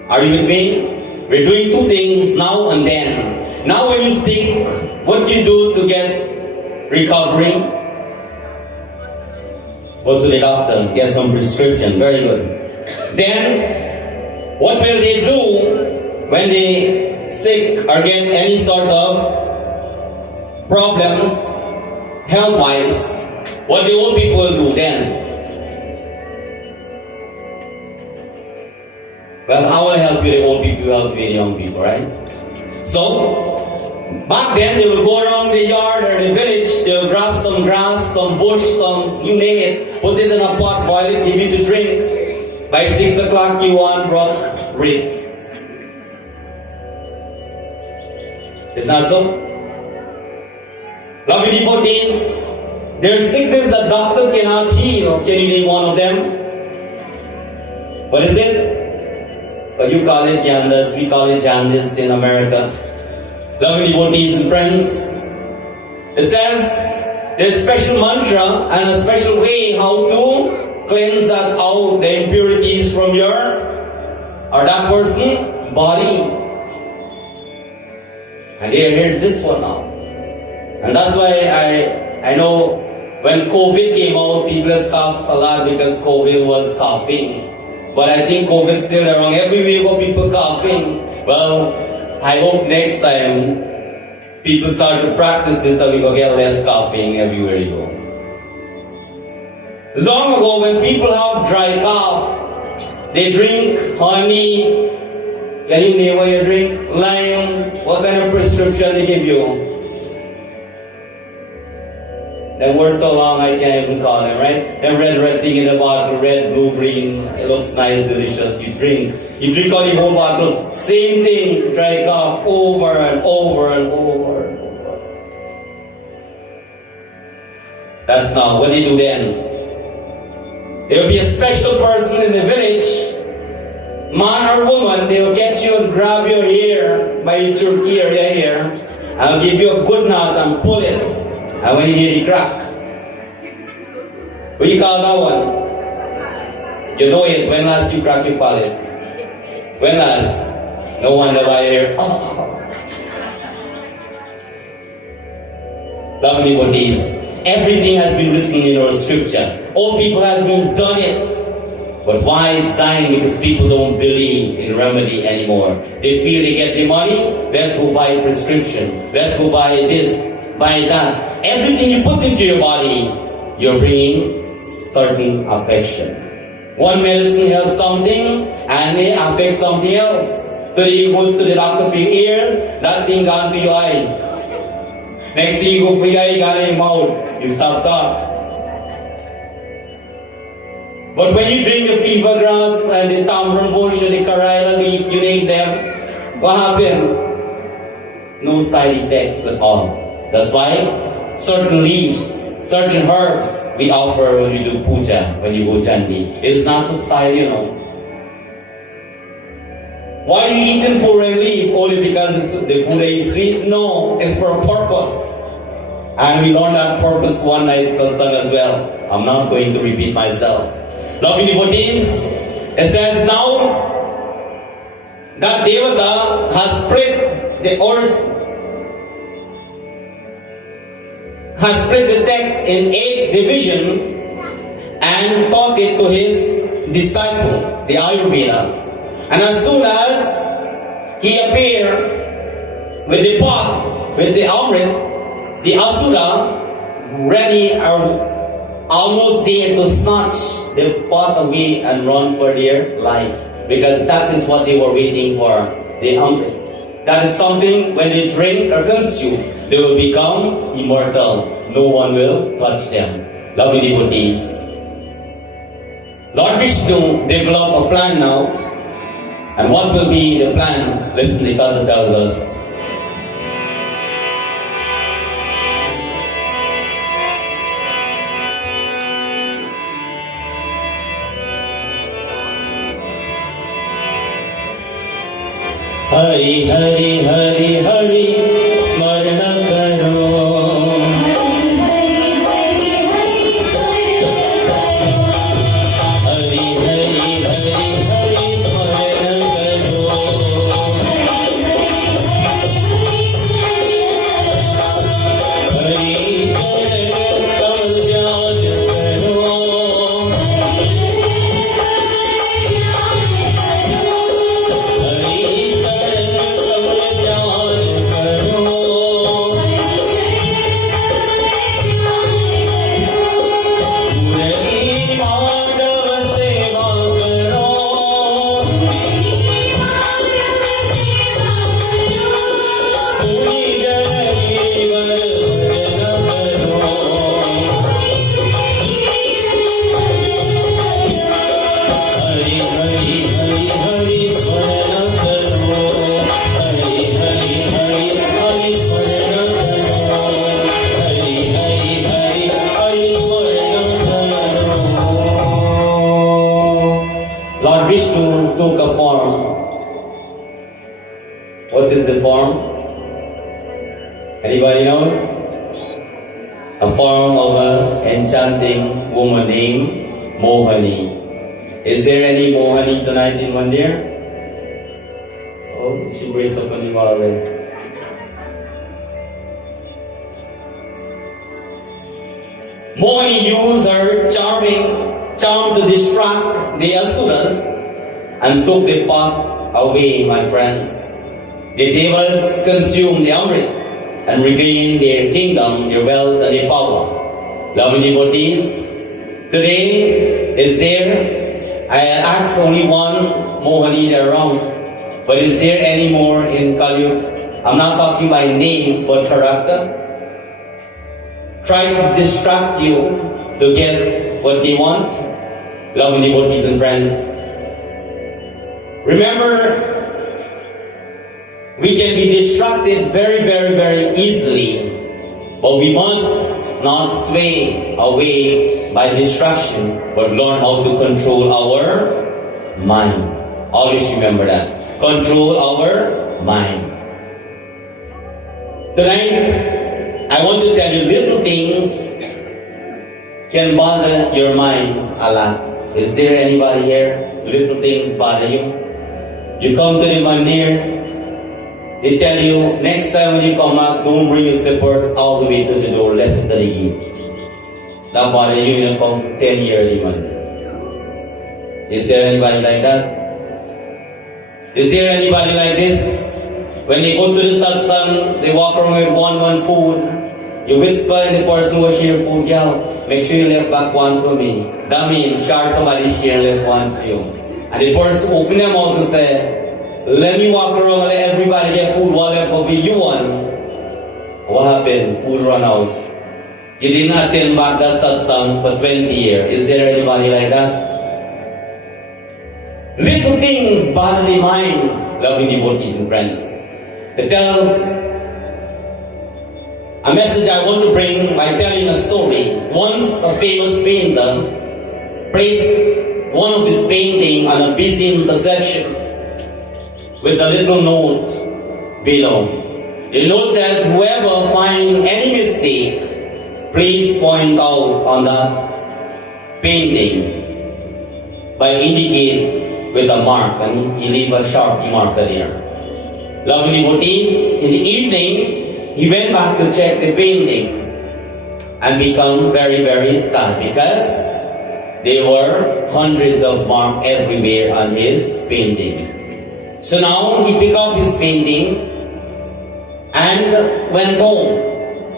Are you with me? We're doing two things now and then. Now when you sick, what do you do to get recovery? Go to the doctor, get some prescription. Very good. Then, what will they do when they sick or get any sort of problems, health-wise? What the old people will do then? Well, I will help you, the old people will help you, the young people, right? So, back then they will go around the yard or the village, they will grab some grass, some bush, some, you name it, put it in a pot, boil it, give you to drink. By 6 o'clock you want rock ribs. Is that so? Loving devotees, there is sickness that doctor cannot heal. Can you name one of them? What is it? Well, you call it jaundice, we call it jaundice in America. Loving devotees and friends, it says there's a special mantra and a special way how to cleanse that out, the impurities from your or that person body. And you hear this one now. And that's why I know when COVID came out, people scoffed a lot because COVID was coughing. But I think COVID's still around. Everywhere you go, people coughing. Well, I hope next time people start to practice this, that we will get less coughing everywhere you go. Long ago, when people have dry cough, they drink honey. Can you name what you drink? Lime. What kind of prescription they give you? That word so long I can't even call it, right? That red thing in the bottle, red, blue, green. It looks nice, delicious. You drink all the whole bottle. Same thing, dry cough over and over and over and over. That's not what they do then. There will be a special person in the village, man or woman, they will get you and grab your hair by your turkey or your hair. I'll give you a good knot and pull it. And when you hear the crack, what do you call that one? You know it. When last you crack your palate? When last? No wonder why you're here. Oh. Lovely bodies. Everything has been written in our scripture. All people has been done it. But why it's dying? Because people don't believe in remedy anymore. They feel they get the money, let's go buy a prescription. Let's go buy this, buy that. Everything you put into your body, you're bringing certain affection. One medicine helps something, and it affects something else. Today you go to the doctor for your ear, that thing gone to your eye. Next thing you go for your eye, you got in your mouth. You stop talk. But when you drink the fever grass and the tamarind bush and the carrara leaf, you name them, what happened? No side effects at all. That's why certain leaves, certain herbs we offer when we do puja, when you go chandi. It's not for style, you know. Why are you eating puree leaf? Only because the food is sweet? No, it's for a purpose. And we learned that purpose one night at Satsangh as well. I'm not going to repeat myself. Lovely devotees, it says now that Devata has split the text in 8 divisions and taught it to his disciple, the Ayurveda. And as soon as he appeared with the pot, with the Amrit, the Asura ready are almost there to snatch the pot away and run for their life. Because that is what they were waiting for, the Amrit. That is something when they drink or consume, they will become immortal. No one will touch them. Lovely devotees. Lord Vishnu developed a plan now. And what will be the plan? Listen, the Kata tells us. Hari Hari Hari Hari Smarana Karo. Vishnu took a form. What is the form? Anybody knows? A form of an enchanting woman named Mohani. Is there any Mohani tonight in Mandir? Oh, she brings up on the wall already. Mohani used her charm to distract the Asuras and took the pot away, my friends. The devas consumed the Amrit and regained their kingdom, their wealth and their power. Lovely devotees, today is there, I asked only one Mohani around, but is there any more in Kali Yuga? I'm not talking by name, but character. Try to distract you to get what they want. Lovely devotees and friends, remember, we can be distracted very, very, very easily, but we must not sway away by distraction, but learn how to control our mind. Always remember that. Control our mind. Tonight, I want to tell you little things can bother your mind a lot. Is there anybody here? Little things bother you? You come to the Mandir, they tell you, next time when you come out, don't bring your slippers all the way to the door, left to the gate. That bother you, you come for 10 years, man. Is there anybody like that? Is there anybody like this? When they go to the satsang, they walk around with one food. You whisper in the person who share food, girl, make sure you left back one for me. That means, share somebody share left one for you. And the person open their mouth and say, let me walk around and let everybody get food, whatever be you want. What happened? Food run out. You didn't attend back that satsang for 20 years. Is there anybody like that? Little things bother the mind, loving devotees and friends. It tells a message I want to bring by telling a story. Once a famous painter placed one of his paintings on a busy intersection with a little note below. The note says, whoever finds any mistake, please point out on that painting by indicate with a mark, and he leave a sharp marker there. Lovely devotees, in the evening, he went back to check the painting and become very, very sad because there were hundreds of marks everywhere on his painting. So now he picked up his painting and went home.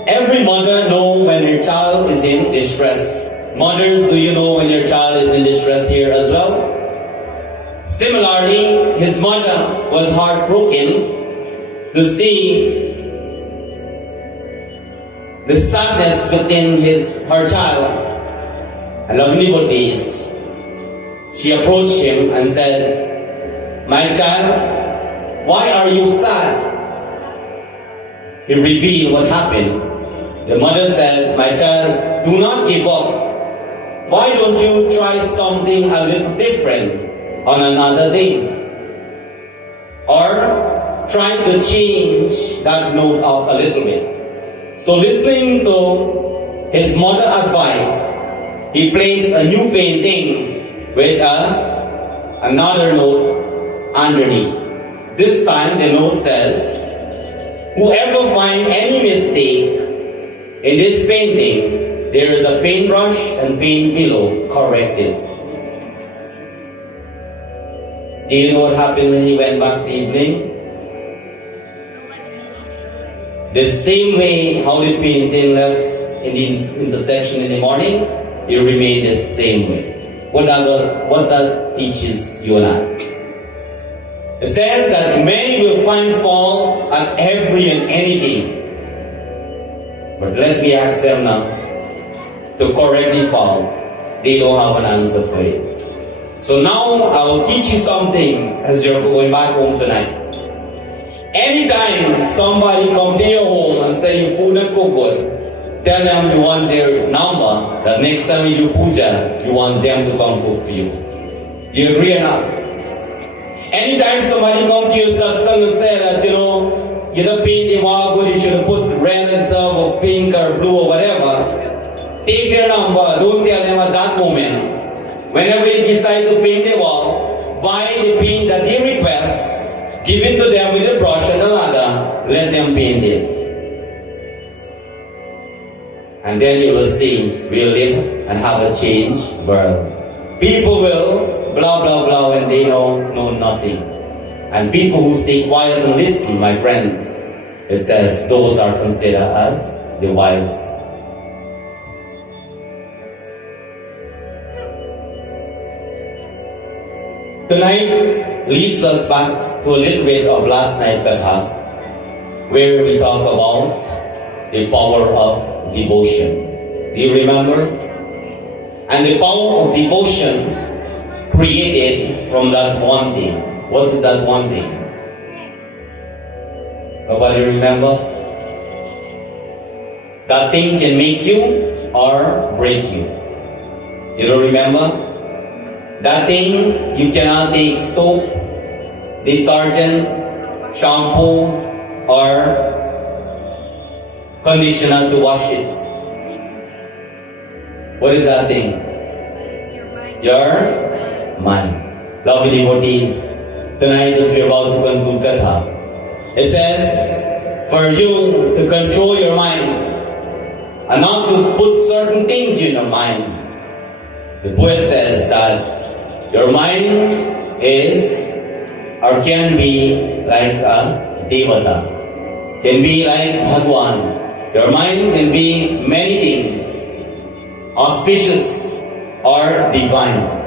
Every mother knows when her child is in distress. Mothers, do you know when your child is in distress here as well? Similarly, his mother was heartbroken to see the sadness within her child. And lovely devotees, she approached him and said, my child, why are you sad? He revealed what happened. The mother said, my child, do not give up. Why don't you try something a little different on another day? Or try to change that note up a little bit. So listening to his mother's advice, he placed a new painting with another note underneath. This time the note says, whoever finds any mistake in this painting, there is a paintbrush and paint below, correct it. Do you know what happened when he went back the evening? The same way how the painting left in the intersection in the morning, it remained the same way. What that teaches you and I? It says that many will find fault at every and anything. But let me ask them now to correct the fault. They don't have an answer for it. So now I will teach you something as you're going back home tonight. Anytime somebody come to your home and say your food and cook good, tell them you want their number, that next time you do puja, you want them to come cook for you. You agree or not? Anytime somebody come to your satsang and say that, you don't paint the wall good, you should put red instead of pink or blue or whatever, take their number, don't tell them at that moment. Whenever you decide to paint the wall, buy the paint that they request, give it to them with a brush and a ladder, let them paint it. And then you will see, we'll live and have a changed world. People will blah blah blah when they know nothing. And people who stay quiet and listen, my friends, it says those are considered as the wise. Tonight leads us back to a little bit of last night's katha, where we talk about the power of devotion. Do you remember? And the power of devotion created from that one thing. What is that one thing? Nobody remember? That thing can make you or break you. You don't remember? That thing, you cannot take soap, detergent, shampoo, or conditioner to wash it. What is that thing? Your mind. Lovely devotees, tonight as we're about to conclude Katha, it says, for you to control your mind and not to put certain things in your mind. The poet says that your mind is or can be like a devata, can be like Bhagwan. Your mind can be many things, auspicious or divine.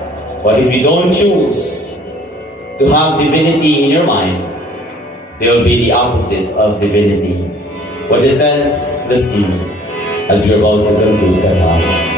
But if you don't choose to have divinity in your mind, there will be the opposite of divinity. What it says, listen as we're about to conclude Katha.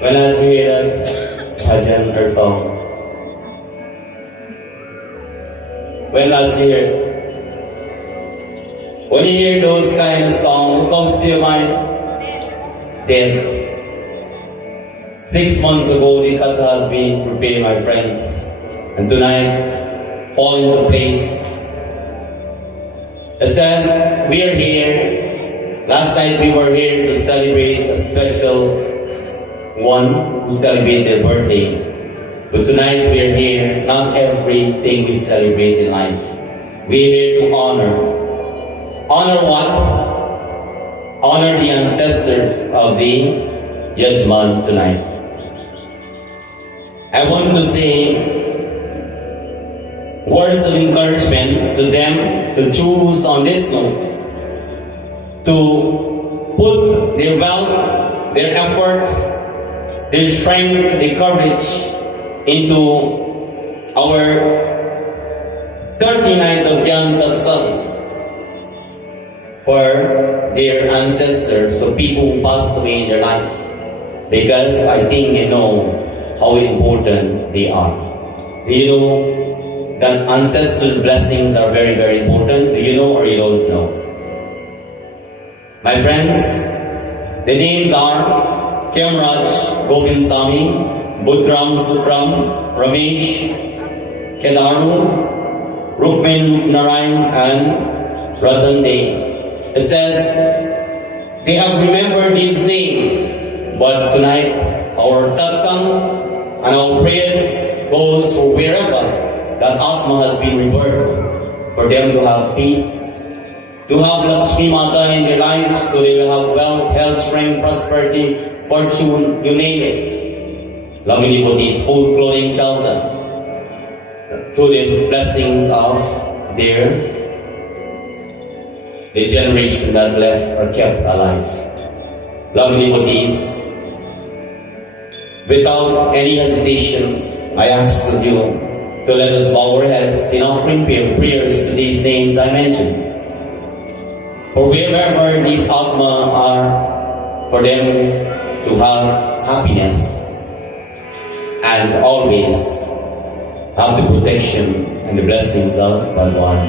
When last you hear that bhajan or song? When last you hear it? When you hear those kind of songs, what comes to your mind? Death. 6 months ago, the katha has been prepared, my friends. And tonight, fall into place. It says, we are here. Last night we were here to celebrate a special one who celebrated their birthday. But tonight we are here, not everything we celebrate in life. We are here to honor. Honor what? Honor the ancestors of the Yajman tonight. I want to say words of encouragement to them to choose on this note to put their wealth, their effort, their strength, their courage into our 39th of Gyaan Satsangh for their ancestors, for people who passed away in their life, because I think you know how important they are. Do you know that ancestral blessings are very, very important? Do you know or you don't know? My friends, the names are Kemraj Govind Sami, Budram Sukram, Ramesh, Kedaru, Rukmin Rupnarayan, and Ratan Day. It says, they have remembered his name, but tonight our satsang and our prayers goes for wherever that Atma has been rebirthed, for them to have peace, to have Lakshmi Mata in their life, so they will have wealth, health, strength, prosperity, fortune, you name it. Loving devotees, food, clothing, shelter, through the blessings of the generation that left or kept alive. Loving devotees, without any hesitation, I ask of you to let us bow our heads in offering prayers to these names I mentioned. For wherever these Atma are, for them to have happiness and always have the protection and the blessings of Bhagwan.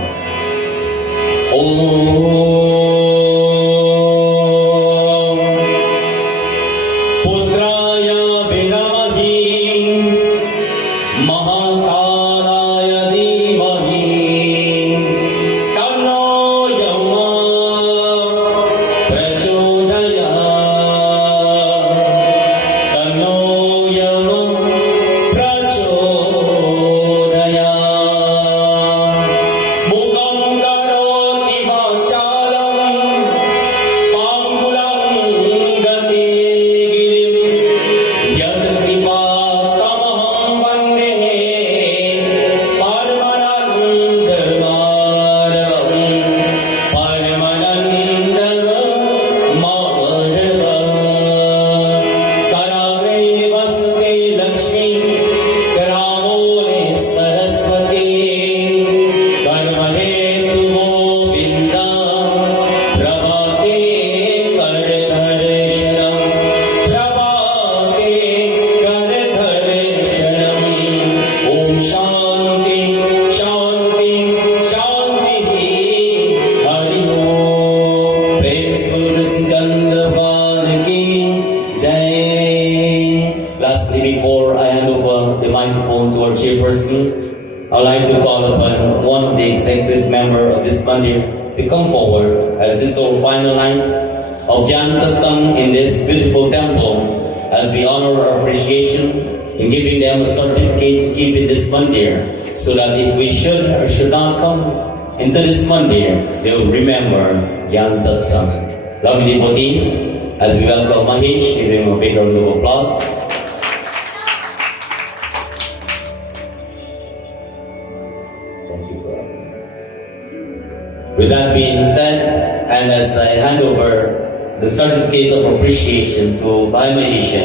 Before I hand over the microphone to our chairperson, I'd like to call upon one of the executive members of this Mandir to come forward, as this is our final night of Gyaan Satsangh in this beautiful temple, as we honor our appreciation in giving them a certificate to keep in this Mandir, so that if we should or should not come into this Mandir, they will remember Gyaan Satsangh. Lovely devotees, as we welcome Mahesh, give him a big round of applause. With that being said, and as I hand over the certificate of appreciation to Bhai Mahesh,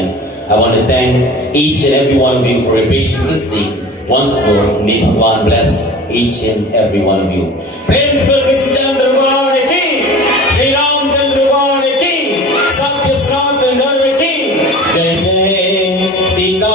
I want to thank each and every one of you for your patient listening. Once more, may Bhagwan bless each and every one of you. Praise for Krishna ki, Shri Ram Chandra ki, Satya Srat ki, Jai Jai Sita